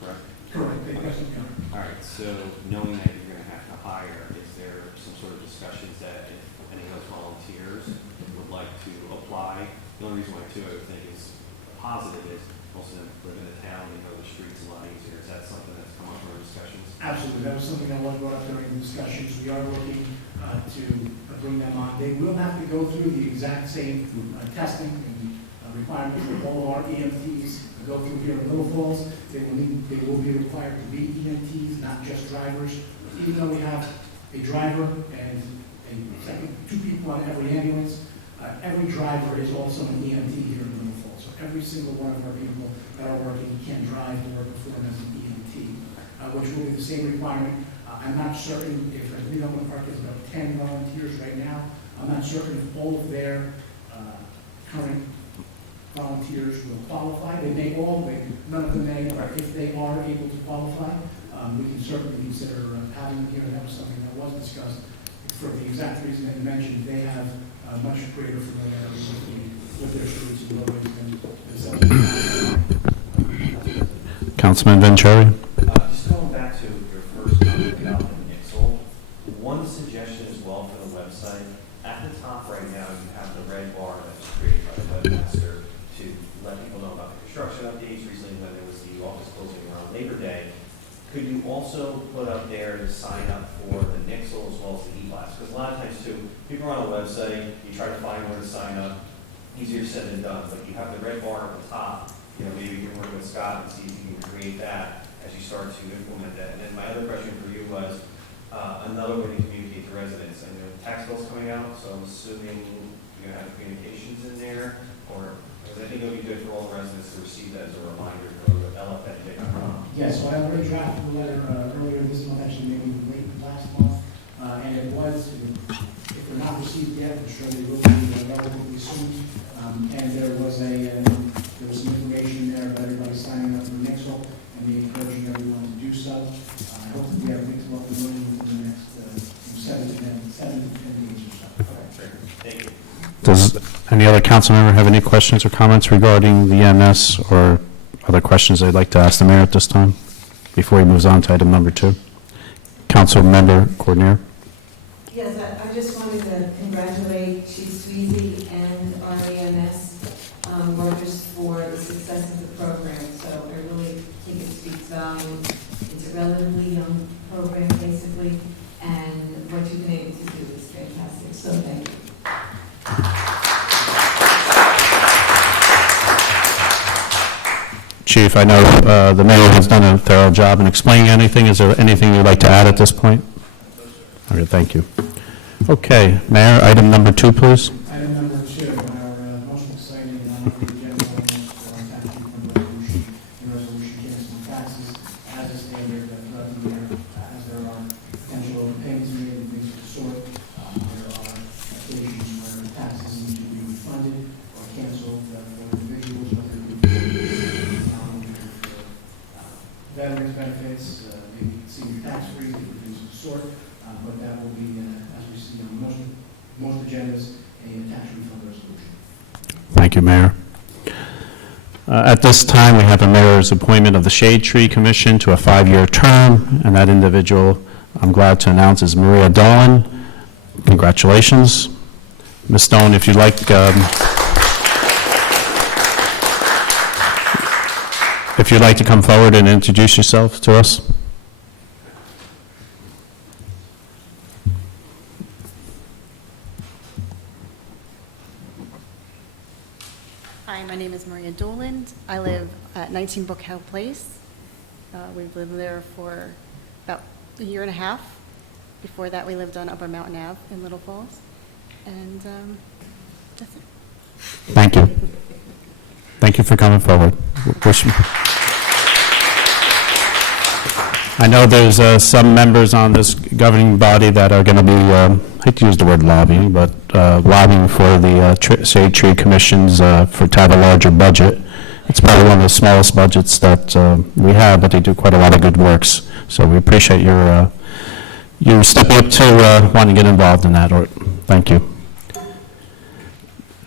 correct? Correct. All right, so knowing that you're going to have to hire, is there some sort of discussions that if any of those volunteers would like to apply? The only reason why, too, I would think is positive is most of them live in the town, they know the streets a lot easier. Is that something that's come up in our discussions? Absolutely. That was something that was brought up during the discussions. We are looking to bring them on. They will have to go through the exact same testing and requirements that all of our EMTs go through here in Little Falls. They will be required to be EMTs, not just drivers. Even though we have a driver and a two people on every ambulance. Every driver is also an EMT here in Little Falls. So every single one of our people that are working can drive or perform as an EMT, which will be the same requirement. I'm not certain if, as we know, in the park is about 10 volunteers right now. I'm not certain if all of their current volunteers will qualify. They may all, none of them may, or if they are able to qualify, we can certainly consider having them here. That was something that was discussed for the exact reason that you mentioned. They have much greater familiarity with their streets and roadways than Councilman Vanchery? Just going back to your first comment about the Nixle, one suggestion as well for the website, at the top right now, you have the red bar that's created by the webmaster to let people know about the construction updates. Recently, when there was the office closing around Labor Day, could you also put up there to sign up for the Nixle as well as the e-blast? Because a lot of times too, people are on a website, you try to find where to sign up, easier said than done, but you have the red bar at the top. You know, maybe you can work with Scott and see if you can create that as you start to implement that. And then my other question for you was another way to communicate to residents. I know tax bill's coming out, so I'm assuming you're going to have communications in there, or I think it would be good for all the residents to receive that as a reminder for the LFNJ.com. Yes, so I already drafted a letter earlier this month, actually maybe late last month, and it was, if they're not received yet, I'm sure they will be relatively soon. And there was some information there about everybody signing up for Nixle, and me encouraging everyone to do so. I hope that we have Nixle up and running within the next 7 to 10 days or so. Sure. Thank you. Does any other council member have any questions or comments regarding the MS or other questions they'd like to ask the mayor at this time before he moves on to item number 2? Council member Coordinator. Yes, I just wanted to congratulate Chief Sweezy and our EMS workers for the success of the program. So I really think it speaks volumes. It's a relatively young program, basically, and what you've been able to do is fantastic. So thank you. Chief, I know the mayor has done a thorough job in explaining anything. Is there anything you'd like to add at this point? Okay, thank you. Okay, Mayor, item number 2, please. Item number 2, our most exciting and on the agenda almost tax refund resolution. The resolution canceling taxes as a standard throughout the year, as there are potential overpayments made and things of the sort. There are occasions where taxes need to be refunded or canceled for individuals, whether it be veterans benefits, maybe senior tax free, different things of the sort. But that will be, as we see on most agendas, a tax refund resolution. Thank you, Mayor. At this time, we have the mayor's appointment of the Shade Tree Commission to a 5-year term, and that individual, I'm glad to announce, is Maria Dolan. Congratulations. Ms. Dolan, if you'd like, to come forward and introduce yourself to us. Hi, my name is Maria Dolan. I live at 19 Brookhouse Place. We've lived there for about a year and a half. Before that, we lived on Upper Mountain Ave in Little Falls. And that's it. Thank you. Thank you for coming forward. I know there's some members on this governing body that are going to be, I hate to use the word lobbying, but lobbying for the Shade Tree Commissions to have a larger budget. It's probably one of the smallest budgets that we have, but they do quite a lot of good works. So we appreciate your stepping up to want to get involved in that. Thank you.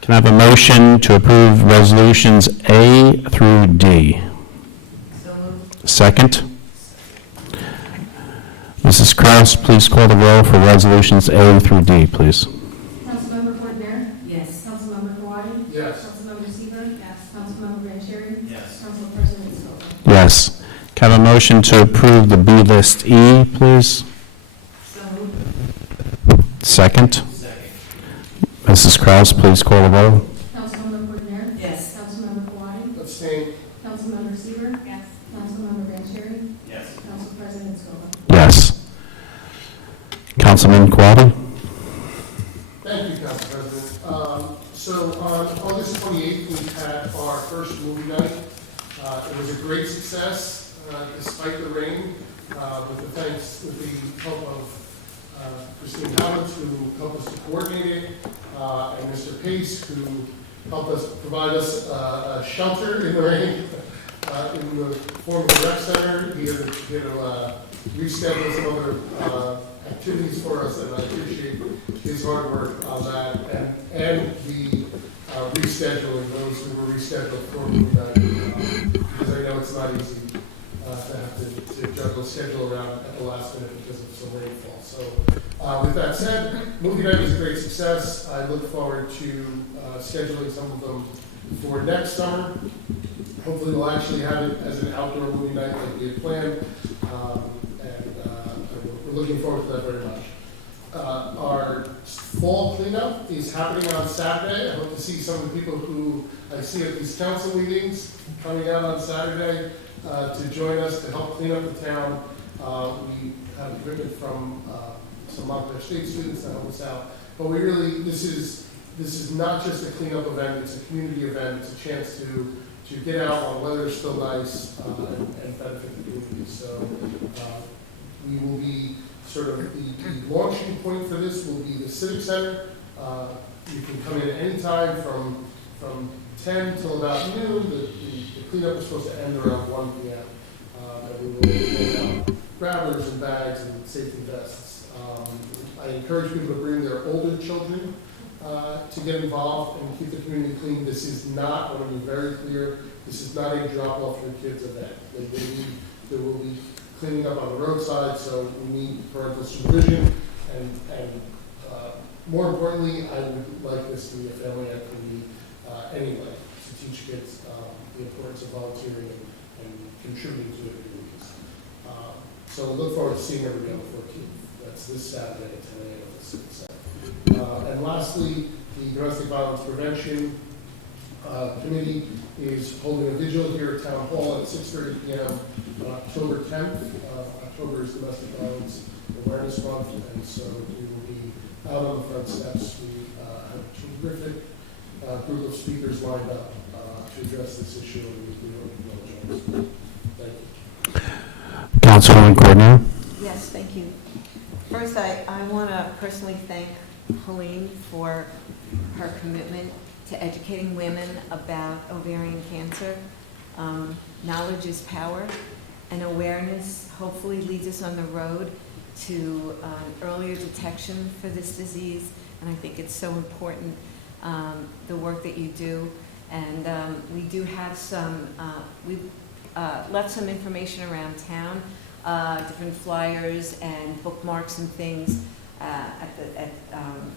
Can I have a motion to approve resolutions A through D? So moved. Second. Mrs. Kraus, please call the roll for resolutions A through D, please. Councilmember Coordinator? Yes. Councilmember Kawadi? Yes. Councilmember Seaver? Yes. Councilmember Vanchery? Yes. Council President Scobah? Yes. Can I have a motion to approve the B list E, please? So moved. Second. Second. Mrs. Kraus, please call the roll. Councilmember Coordinator? Yes. Councilmember Kawadi? Abstain. Councilmember Seaver? Yes. Councilmember Vanchery? Yes. Council President Scobah? Yes. Councilman Quadri? President. So on August 28th, we had our first movie night. It was a great success, despite the rain, with the help of Christine Howard, who helped us to coordinate it, and Mr. Pace, who helped us provide us a shelter in the rain in the form of a rec center. He had to reschedule some other activities for us, and I appreciate his hard work on that, and the rescheduling, those who were rescheduled for movie night, because I know it's not easy to have to juggle schedule around at the last minute because of some rainfall. So with that said, movie night was a great success. I look forward to scheduling some of them for next summer. Hopefully we'll actually have it as an outdoor movie night like we had planned, we're looking forward to that very much. Our fall cleanup is happening on Saturday. I hope to see some of the people who I see at these council meetings coming out on Saturday to join us to help clean up the town. We have equipment from some Montclair State students to help us out. But we really, this is not just a cleanup event, it's a community event. It's a chance to get out while the weather is still nice and benefit the community. So we will be sort of the launching point for this will be the Civic Center. You can come in any time from 10 till about noon. The cleanup is supposed to end around 1 p.m. And we will hand out grabbers and bags and safety vests. I encourage people to bring their older children to get involved and keep the community clean. This is not, I want to be very clear, this is not a drop-off for kids event. There will be cleaning up on the roadside, so we need parental supervision, and more importantly, I would like this to be a family activity anyway, to teach kids the importance of volunteering and contributing to their communities. So we look forward to seeing everybody on the 14th. That's this Saturday at 10 a.m. at the Civic Center. And lastly, the Domestic Violence Prevention Committee is holding a vigil here at Town Hall at 6:30 p.m. on October 10th. October is Domestic Violence Awareness Month, and so we will be out on the front steps. We have a terrific group of speakers lined up to address this issue, and we hope you will join us. Thank you. Councilwoman Courtney. Yes, thank you. First, I want to personally thank Helene for her commitment to educating women about ovarian cancer. Knowledge is power, and awareness hopefully leads us on the road to earlier detection for this disease, and I think it's so important, the work that you do. And we do have some, we've left some information around town, different flyers and bookmarks and things at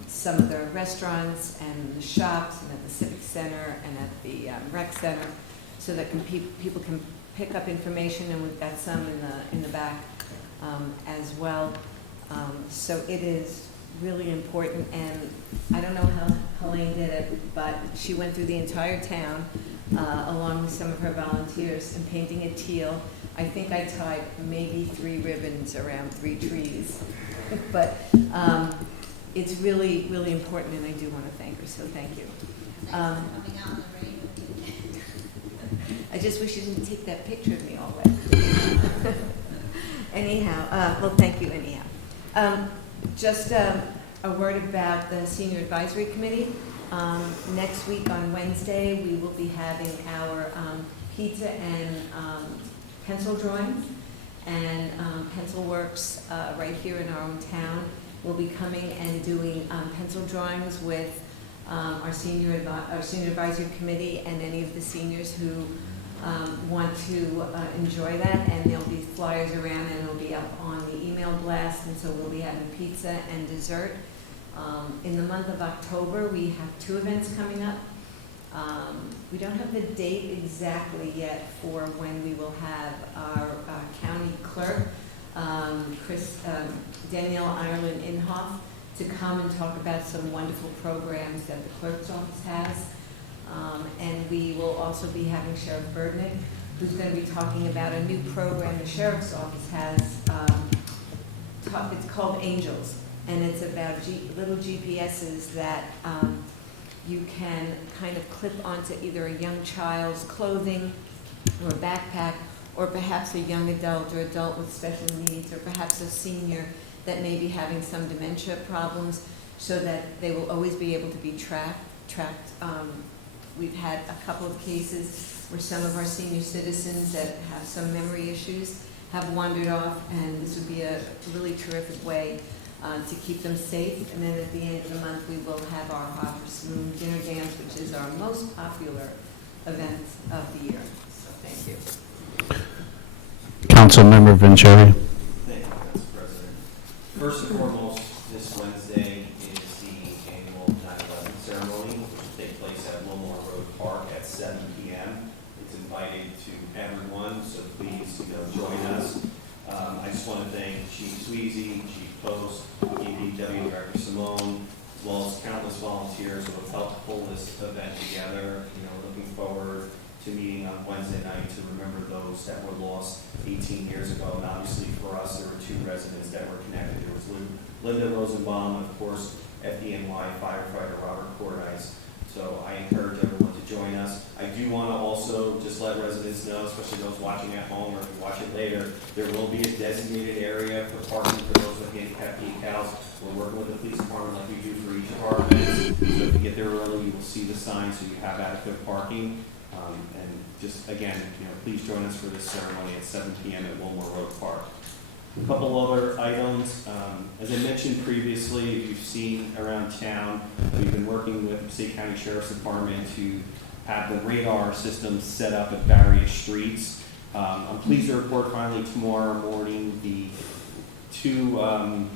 some of the restaurants and the shops and at the Civic Center and at the rec center, so that people can pick up information, and we've got some in the back as well. So it is really important, and I don't know how Helene did it, but she went through the entire town along with some of her volunteers and painting it teal. I think I tied maybe 3 ribbons around 3 trees. But it's really, really important, and I do want to thank her, so thank you. I just wish you didn't take that picture of me all wet. Anyhow, well, thank you anyhow. Just a word about the Senior Advisory Committee. Next week on Wednesday, we will be having our pizza and pencil drawings. And Pencil Works right here in our own town will be coming and doing pencil drawings with our senior advisory committee and any of the seniors who want to enjoy that. And there'll be flyers around, and it'll be up on the email blast. And so we'll be having pizza and dessert. In the month of October, we have 2 events coming up. We don't have the date exactly yet for when we will have our county clerk, Danielle Ireland Inhofe, to come and talk about some wonderful programs that the clerk's office has. And we will also be having Sheriff Birdnick, who's going to be talking about a new program the sheriff's office has. It's called Angels. and it's about little GPSs that you can kind of clip onto either a young child's clothing or a backpack, or perhaps a young adult or adult with special needs, or perhaps a senior that may be having some dementia problems, so that they will always be able to be tracked. We've had a couple of cases where some of our senior citizens that have some memory issues have wandered off, and this would be a really terrific way to keep them safe. And then at the end of the month, we will have our Harbor Saloon Dinner Dance, which is our most popular event of the year. So thank you. Councilmember Vanchery. Thank you, Council President. First and foremost, this Wednesday is the annual 9/11 ceremony, which will take place at Wilmore Road Park at 7 p.m. It's invited to everyone, so please, join us. I just want to thank Chief Sweezy, Chief Post, DPW Director Simone, as well as countless volunteers who have helped pull this event together. Looking forward to meeting on Wednesday night to remember those that were lost 18 years ago. And obviously for us, there were 2 residents that were connected. There was Linda Rosenbaum, and of course, FDNY firefighter Robert Cordice. So I encourage everyone to join us. I do want to also just let residents know, especially those watching at home or if you watch it later, there will be a designated area for parking for those with handicapped decals. We're working with the police department like we do for each of our events. So if you get there early, you will see the sign so you have adequate parking. And just again, please join us for this ceremony at 7 p.m. at Wilmore Road Park. A couple other items. As I mentioned previously, if you've seen around town, we've been working with the State County Sheriff's Department to have the radar system set up at various streets. I'm pleased to report finally tomorrow morning the 2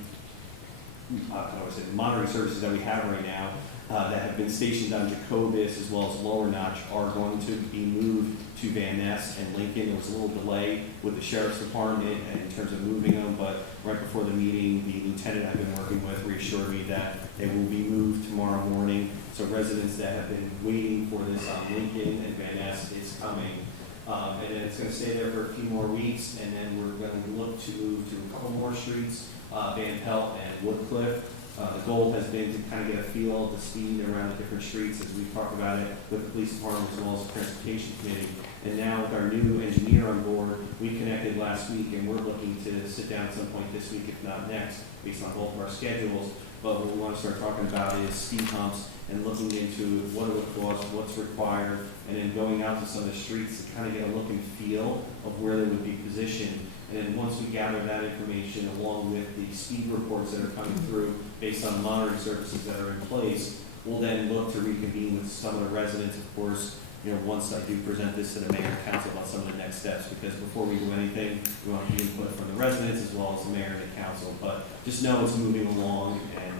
monitoring services that we have right now that have been stationed on Jacobus as well as Lower Notch are going to be moved to Van Ness and Lincoln. There was a little delay with the Sheriff's Department in terms of moving them, but right before the meeting, the lieutenant I've been working with reassured me that they will be moved tomorrow morning. So residents that have been waiting for this on Lincoln and Van Ness is coming. And then it's going to stay there for a few more weeks, and then we're going to look to move to a couple more streets, Van Pelt and Woodcliff. The goal has been to kind of get a feel of the speed around the different streets as we talk about it with the police department as well as the transportation committee. And now with our new engineer on board, we connected last week and we're looking to sit down at some point this week, if not next, based on both of our schedules. But what we want to start talking about is speed humps and looking into what it would cost, what's required, and then going out to some of the streets to kind of get a look and feel of where they would be positioned. And then once we gather that information along with the speed reports that are coming through based on the monitoring services that are in place, we'll then look to reconvene with some of the residents, of course, once I do present this to the mayor and council about some of the next steps, because before we do anything, we want the input from the residents as well as the mayor and the council. But just know it's moving along, and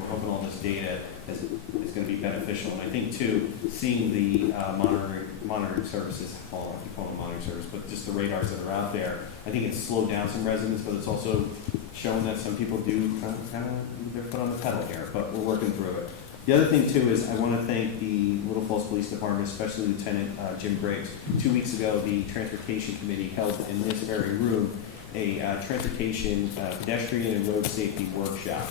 we're hoping all this data is going to be beneficial. And I think, too, seeing the monitoring services, I call them monitoring service, but just the radars that are out there, I think it's slowed down some residents, but it's also shown that some people do kind of leave their foot on the pedal here, but we're working through it. The other thing, too, is I want to thank the Little Falls Police Department, especially Lieutenant Jim Briggs. 2 weeks ago, the Transportation Committee held in this very room a transportation, pedestrian, and road safety workshop.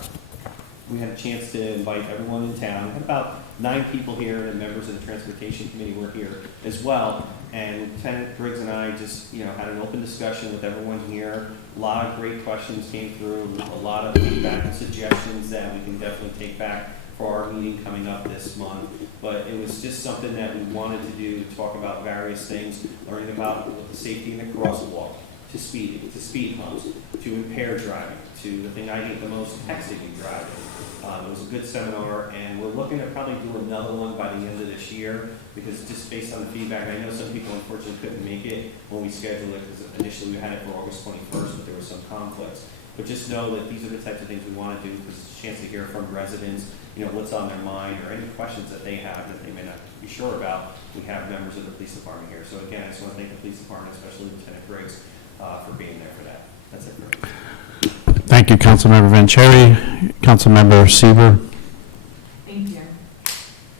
We had a chance to invite everyone in town. We had about 9 people here, and members of the Transportation Committee were here as well. And Lieutenant Briggs and I just, had an open discussion with everyone here. A lot of great questions came through, a lot of feedback and suggestions that we can definitely take back for our meeting coming up this month. But it was just something that we wanted to do, to talk about various things, learning about the safety in the crosswalk, to speeding, to speed humps, to impaired driving, to the thing I hate the most, texting and driving. It was a good seminar, and we're looking to probably do another one by the end of this year, because just based on the feedback, I know some people unfortunately couldn't make it when we scheduled it, because initially we had it for August 21st, but there were some conflicts. But just know that these are the types of things we want to do, because it's a chance to hear from residents, what's on their mind, or any questions that they have that they may not be sure about. We have members of the police department here. So again, I just want to thank the police department, especially Lieutenant Briggs, for being there for that. That's it for me. Thank you, Councilmember Vanchery. Councilmember Seaver. Thank you.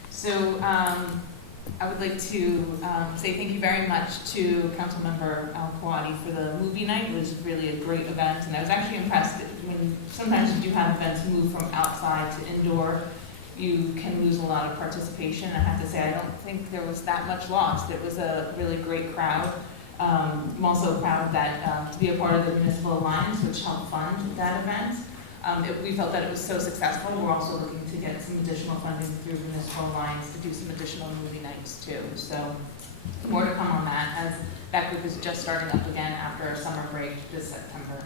So I would like to say thank you very much to Councilmember Al-Kawani for the movie night. It was really a great event, and I was actually impressed. when sometimes you do have events move from outside to indoor, you can lose a lot of participation. I have to say, I don't think there was that much lost. It was a really great crowd. I'm also proud that to be a part of the Municipal Alliance, which helped fund that event. We felt that it was so successful. We're also looking to get some additional funding through the Municipal Alliance to do some additional movie nights too. So more to come on that, as that group is just starting up again after a summer break this September.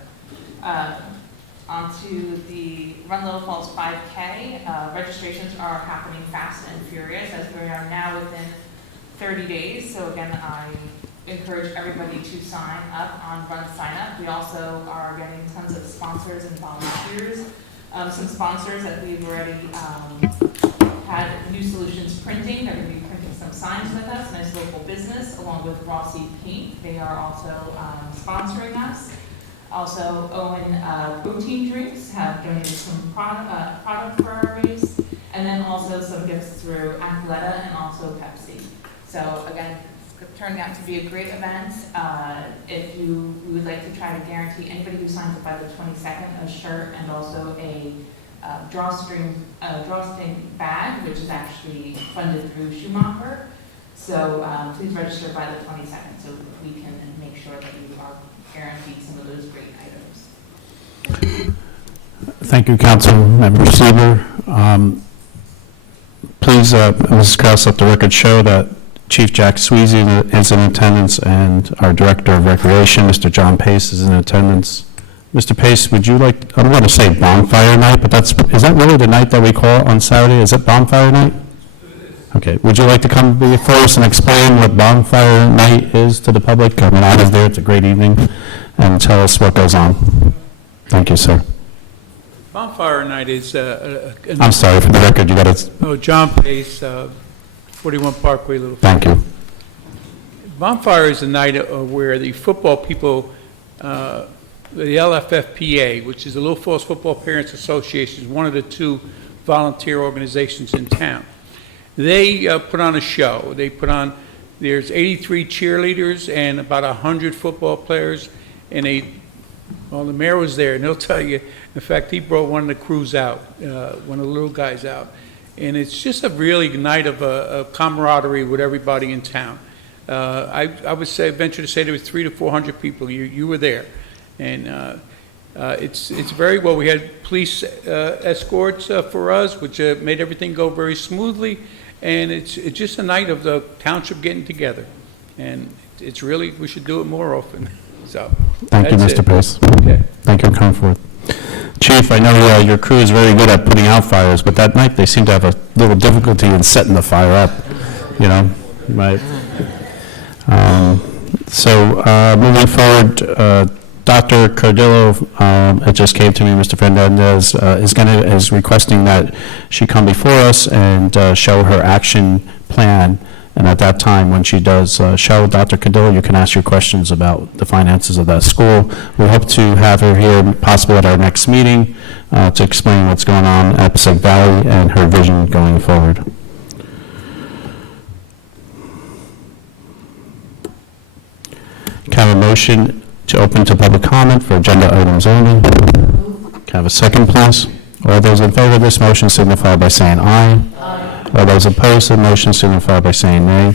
On to the Run Little Falls 5K. Registrations are happening fast and furious as we are now within 30 days. So again, I encourage everybody to sign up on Run Sign Up. We also are getting tons of sponsors and volunteers. Some sponsors that we've already had New Solutions Printing. They're going to be printing some signs with us. Nice local business, along with Rossi Paint. They are also sponsoring us. Also, Owen Protein Drinks have donated some product for our race, and then also some gifts through Athleta and also Pepsi. So again, it's turning out to be a great event. If you would like to try to guarantee anybody who signs up by the 22nd a shirt and also a drawstring bag, which is actually funded through Schumacher. So please register by the 22nd so we can make sure that you are guaranteed some of those great items. Thank you, Councilmember Seaver. Please, Mrs. Krause, let the record show that Chief Jack Sweezy is in attendance and our Director of Recreation, Mr. John Pace, is in attendance. Mr. Pace, would you like, I don't want to say bonfire night, but is that really the night that we call on Saturday? Is it bonfire night? Okay, would you like to come before us and explain what bonfire night is to the public? I mean, I was there, it's a great evening, and tell us what goes on. Thank you, sir. Bonfire night is... I'm sorry, for the record, you got to... Oh, John Pace, 41 Parkway, Little. Thank you. Bonfire is a night where the football people, the LFFPA, which is the Little Falls Football Parents Association, is one of the two volunteer organizations in town. They put on a show. They put on, there's 83 cheerleaders and about 100 football players, and well, the mayor was there, and he'll tell you, in fact, he brought one of the crews out, one of the little guys out. And it's just a really night of camaraderie with everybody in town. I would say, venture to say there was 300 to 400 people. You were there. And it's very well. We had police escorts for us, which made everything go very smoothly. And it's just a night of the township getting together. And it's really, we should do it more often. So thank you, Mr. Pace. Okay. Thank you for coming forward. Chief, I know your crew is very good at putting out fires, but that night they seem to have a little difficulty in setting the fire up, you know, right? Moving forward, Dr. Cardillo, it just came to me, Mr. Fernandez, is requesting that she come before us and show her action plan. And at that time, when she does show Dr. Cardillo, you can ask your questions about the finances of that school. We hope to have her here, possibly at our next meeting, to explain what's going on at Passaic Valley and her vision going forward. Can I have a motion to open to public comment for agenda items only? Can I have a second, please? All those in favor of this motion signify by saying aye. Aye. All those opposed to the motion signify by saying nay.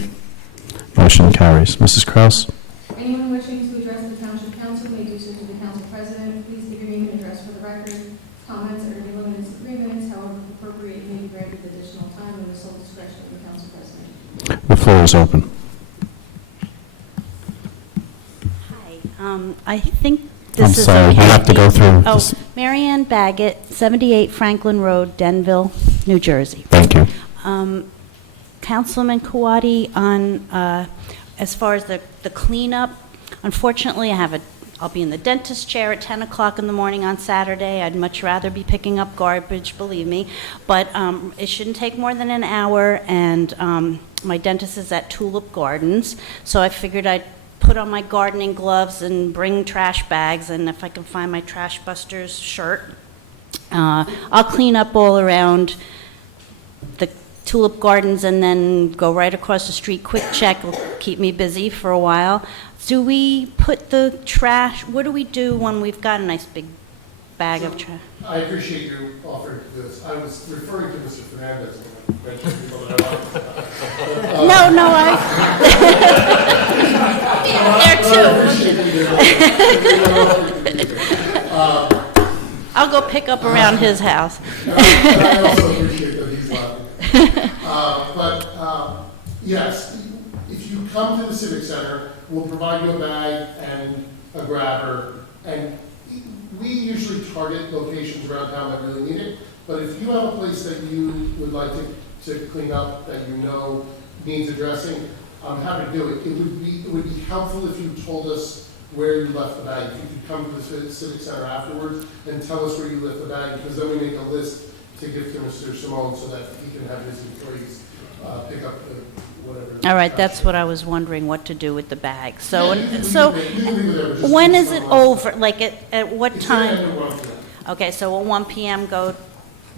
Motion carries. Mrs. Krause? Anyone wishing to address the Township Council may do so to the Council President. Please give your name and address for the record. Comments are to be limited to 3 minutes. However, if appropriate, you may be granted additional time in the sole discretion of the Council President. The floor is open. Hi. I think this is... I'm sorry, you have to go through. Oh, Marianne Baggett, 78 Franklin Road, Denville, New Jersey. Thank you. Councilman Kawadi, on as far as the cleanup, unfortunately, I'll be in the dentist chair at 10 o'clock in the morning on Saturday. I'd much rather be picking up garbage, believe me, but it shouldn't take more than an hour, and my dentist is at Tulip Gardens, so I figured I'd put on my gardening gloves and bring trash bags, and if I can find my Trash Busters shirt, I'll clean up all around the Tulip Gardens and then go right across the street. Quick check will keep me busy for a while. Do we put the trash, what do we do when we've got a nice big bag of trash. I appreciate you offering this. I was referring to Mr. Fernandez when I mentioned people that I like. No, I'll go pick up around his house. I also appreciate that he's laughing. Yes, if you come to the Civic Center, we'll provide you a bag and a grabber, and we usually target locations around town that really need it, but if you have a place that you would like to clean up that you know needs addressing, I'm happy to do it. It would be helpful if you told us where you left the bag. If you could come to the Civic Center afterwards and tell us where you left the bag, because then we make a list to give to Mr. Simone so that he can have his employees pick up whatever. All right, that's what I was wondering, what to do with the bag. So, Yeah, you can so leave it there, just when leave is it someone- over? Like at what It's gonna end time? at 1 p.m. Okay, so at 1 PM, go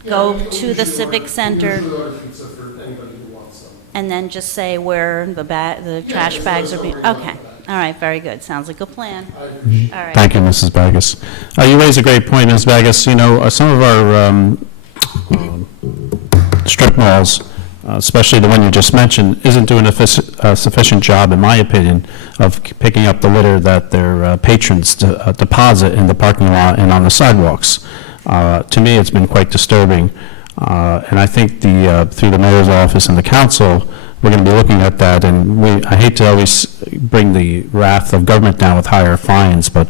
Yeah, we to usually the Civic order- Center, We usually order pizza for anybody who wants some. and then just say where the trash just bags let are us know being, where you okay. left the bag. All right, very good. Sounds like a plan. I appreciate it. All right. Thank you, Mrs. Bagus. You raise a great point, Ms. Bagus. You know, some of our strip malls, especially the one you just mentioned, isn't doing a sufficient job, in my opinion, of picking up the litter that their patrons deposit in the parking lot and on the sidewalks. To me, it's been quite disturbing. And I think through the mayor's office and the council, we're going to be looking at that. And I hate to always bring the wrath of government down with higher fines, but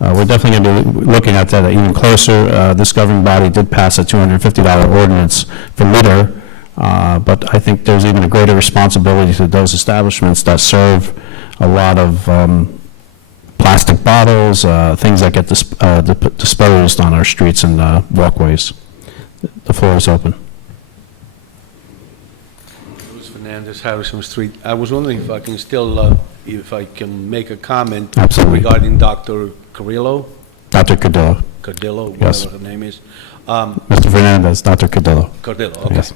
we're definitely going to be looking at that even closer. This governing body did pass a $250 ordinance for litter, but I think there's even a greater responsibility to those establishments that serve a lot of plastic bottles, things that get disposed on our streets and walkways. The floor is open. Luis Fernandez, Harrison Street. I was wondering if I can still, if I can make a comment Absolutely. regarding Dr. Carrillo, Dr. Cardillo. Cardillo, Yes. whatever her name is. Mr. Fernandez, Dr. Cardillo. Cardillo, okay. Yes.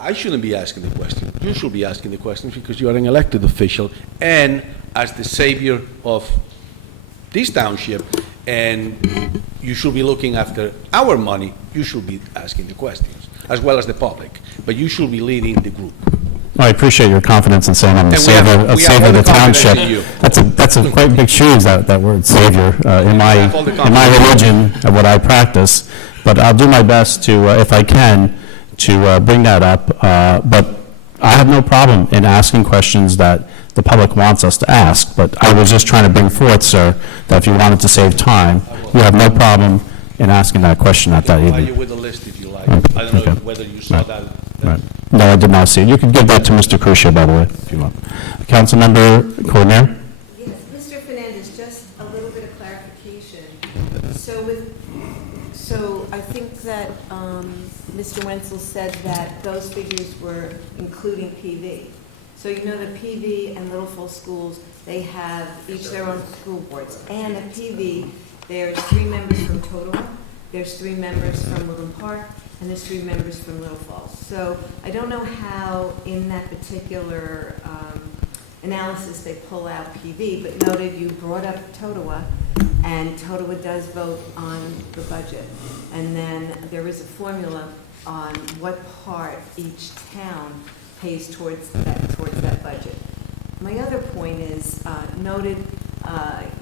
I shouldn't be asking the question. You should be asking the questions because you are an elected official, and as the savior of this township, and you should be looking after our money, you should be asking the questions, as well as the public, but you should be leading the group. Well, I appreciate your confidence in saying I'm the And we have- savior we have of all the the confidence township. in you. That's a quite big shoes, that word savior, in have all the my confidence. religion and what I practice. But I'll do my best to, if I can, to bring that up. But I have no problem in asking questions that the public wants us to ask. But I was just trying to bring forth, sir, that if you wanted to save time, you have no problem in asking that question at that Provide you evening. with a list if you like. I don't know Okay. whether you saw Right. that. Right. No, I did not see it. You could give that to Mr. Crucia, by the way, if you want. Councilmember Coordinator? Yes, Mr. Fernandez, just a little bit of clarification. So I think that Mr. Wenzel said that those figures were including PV. So you know that PV and Little Falls schools, they have each their own school boards. And at PV, there's 3 members from Totowa, there's 3 members from Woodland Park, and there's 3 members from Little Falls. So I don't know how in that particular analysis they pull out PV, but noted you brought up Totowa, and Totowa does vote on the budget. And then there is a formula on what part each town pays towards that budget. My other point is, noted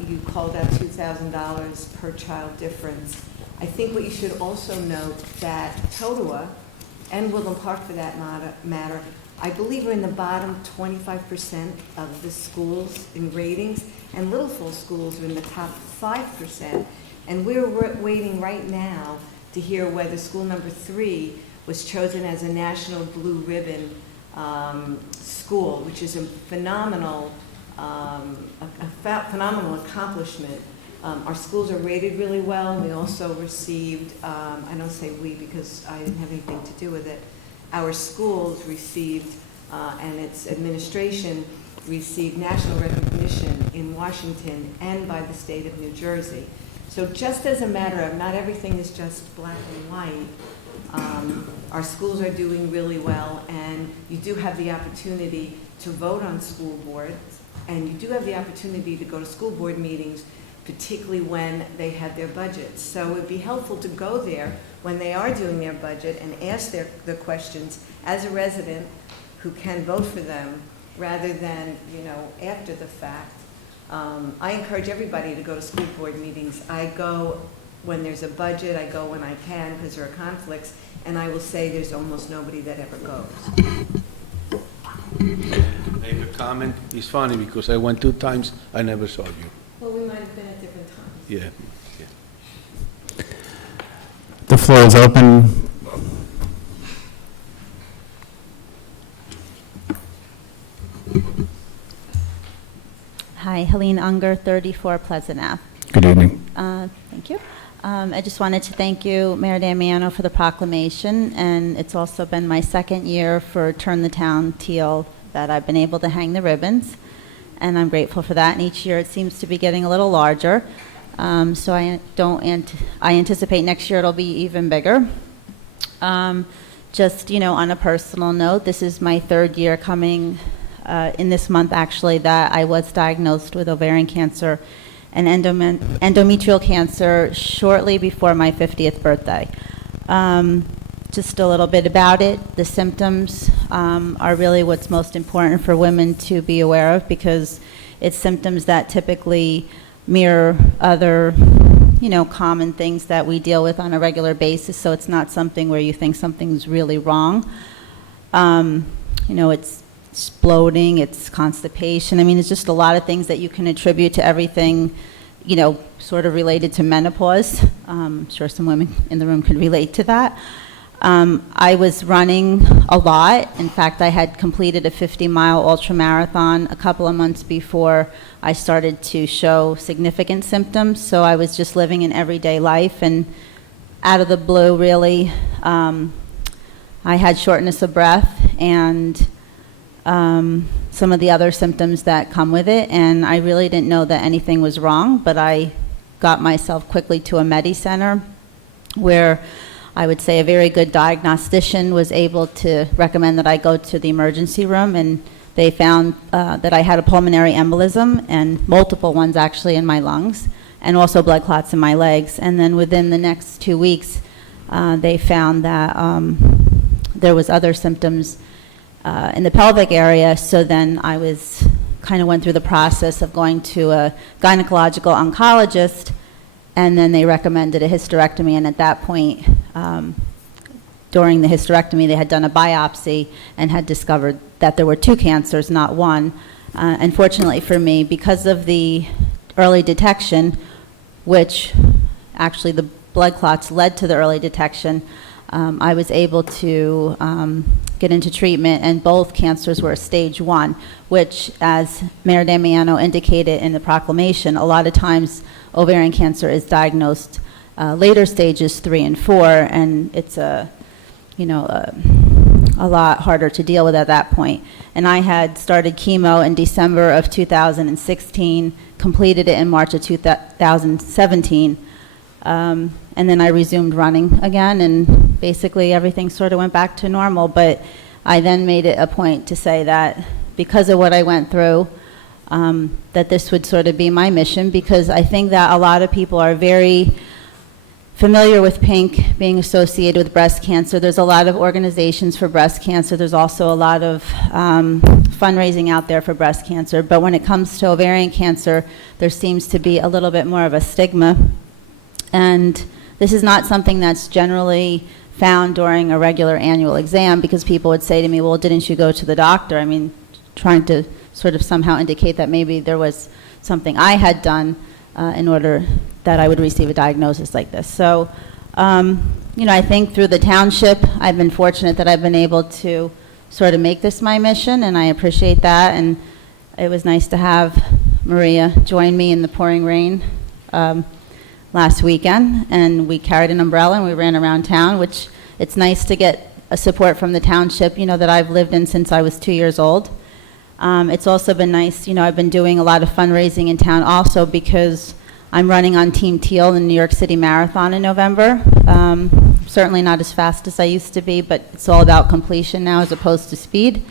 you called out $2,000 per child difference. I think what you should also note that Totowa, and Woodland Park for that matter, I believe are in the bottom 25% of the schools in ratings, and Little Falls schools are in the top 5%. And we're waiting right now to hear whether school number 3 was chosen as a National Blue Ribbon school, which is a phenomenal accomplishment. Our schools are rated really well. We also received, I don't say we because I didn't have anything to do with it, our schools received, and its administration received national recognition in Washington and by the state of New Jersey. So just as a matter of, not everything is just black and white, our schools are doing really well, and you do have the opportunity to vote on school boards, and you do have the opportunity to go to school board meetings particularly when they had their budgets. So it would be helpful to go there when they are doing their budget and ask the questions as a resident who can vote for them, rather than, after the fact. I encourage everybody to go to school board meetings. I go when there's a budget, I go when I can because there are conflicts, and I will say there's almost nobody that ever goes. Make a comment. It's funny because I went 2 times, I never saw you. Well, we might have been at different times. Yeah. The floor is open. Hi, Helene Unger, 34 Pleasant Ave. Good evening. Thank you. I just wanted to thank you, Mayor Damiano, for the proclamation, and it's also been my second year for Turn the Town Teal that I've been able to hang the ribbons, and I'm grateful for that. And each year it seems to be getting a little larger, so I anticipate next year it'll be even bigger. Just, on a personal note, this is my 3rd year coming in this month, actually, that I was diagnosed with ovarian cancer and endometrial cancer shortly before my 50th birthday. Just a little bit about it. The symptoms are really what's most important for women to be aware of, because it's symptoms that typically mirror other, common things that we deal with on a regular basis. So it's not something where you think something's really wrong. It's bloating, it's constipation. I mean, it's just a lot of things that you can attribute to everything, sort of related to menopause. I'm sure some women in the room could relate to that. I was running a lot. In fact, I had completed a 50-mile ultramarathon a couple of months before I started to show significant symptoms. So I was just living an everyday life, and out of the blue, really, I had shortness of breath and some of the other symptoms that come with it, and I really didn't know that anything was wrong, but I got myself quickly to a Medi-Center where I would say a very good diagnostician was able to recommend that I go to the emergency room, and they found that I had a pulmonary embolism, and multiple ones actually in my lungs, and also blood clots in my legs. And then within the next 2 weeks, they found that there was other symptoms in the pelvic area. So then I went through the process of going to a gynecological oncologist, and then they recommended a hysterectomy. And at that point, during the hysterectomy, they had done a biopsy and had discovered that there were 2 cancers, not 1. Unfortunately for me, because of the early detection, which actually the blood clots led to the early detection, I was able to get into treatment, and both cancers were stage 1, which, as Mayor Damiano indicated in the proclamation, a lot of times ovarian cancer is diagnosed later stages 3 and 4, and it's a lot harder to deal with at that point. And I had started chemo in December of 2016, completed it in March of 2017, and then I resumed running again, and basically everything sort of went back to normal. But I then made it a point to say that because of what I went through, that this would sort of be my mission, because I think that a lot of people are very familiar with pink being associated with breast cancer. There's a lot of organizations for breast cancer. There's also a lot of fundraising out there for breast cancer. But when it comes to ovarian cancer, there seems to be a little bit more of a stigma. And this is not something that's generally found during a regular annual exam, because people would say to me, well, didn't you go to the doctor? I mean, trying to sort of somehow indicate that maybe there was something I had done in order that I would receive a diagnosis like this. So, I think through the township, I've been fortunate that I've been able to sort of make this my mission, and I appreciate that. And it was nice to have Maria join me in the pouring rain last weekend, and we carried an umbrella and we ran around town, which it's nice to get a support from the township, that I've lived in since I was 2 years old. It's also been nice, I've been doing a lot of fundraising in town also, because I'm running on Team Teal in the New York City Marathon in November. Certainly not as fast as I used to be, but it's all about completion now as opposed to speed.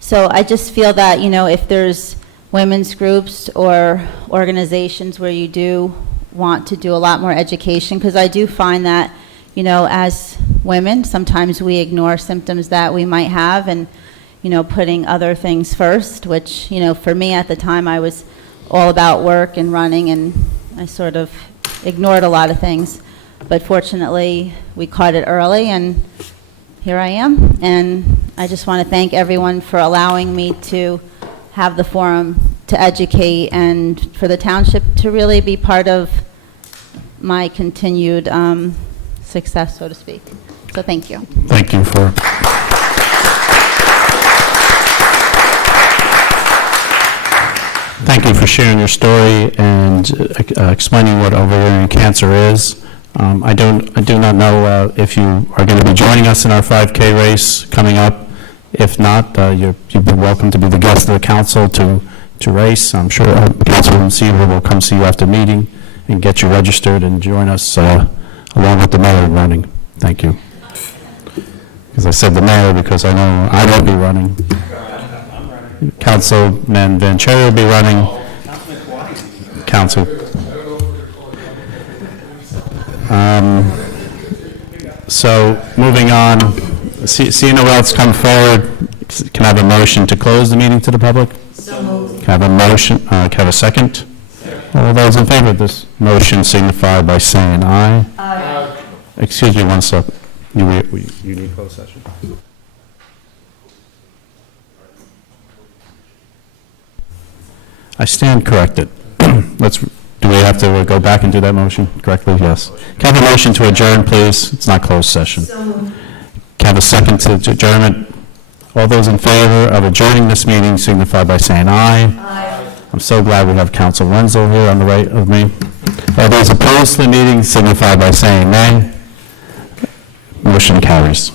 So I just feel that, if there's women's groups or organizations where you do want to do a lot more education, because I do find that, you know, as women, sometimes we ignore symptoms that we might have and, you know, putting other things first, which, you know, for me at the time, I was all about work and running, and I sort of ignored a lot of things. But fortunately, we caught it early, and here I am. And I just want to thank everyone for allowing me to have the forum to educate and for the township to really be part of my continued success, so to speak. So thank you. Thank you for... Thank you for sharing your story and explaining what ovarian cancer is. I do not know if you are going to be joining us in our 5K race coming up. If not, you'd be welcome to be the guest of the council to race. I'm sure Councilwoman Seaver will come see you after the meeting and get you registered and join us along with the mayor in running. Thank you. Because I said the mayor because I know I won't be running. Councilman Vanchery will be running. Council. So moving on, seeing no one else come forward, can I have a motion to close the meeting to the public? So moved. Can I have a motion, can I have a second? All those in favor of this motion signify by saying aye. Aye. Excuse me one second. You need closed session? I stand corrected. Do we have to go back and do that motion correctly? Yes. Can I have a motion to adjourn, please? It's not closed session. So moved. Can I have a second to adjournment? All those in favor of adjourning this meeting signify by saying aye. Aye. I'm so glad we have Council Wenzel here on the right of me. All those opposed to the meeting signify by saying nay. Motion carries.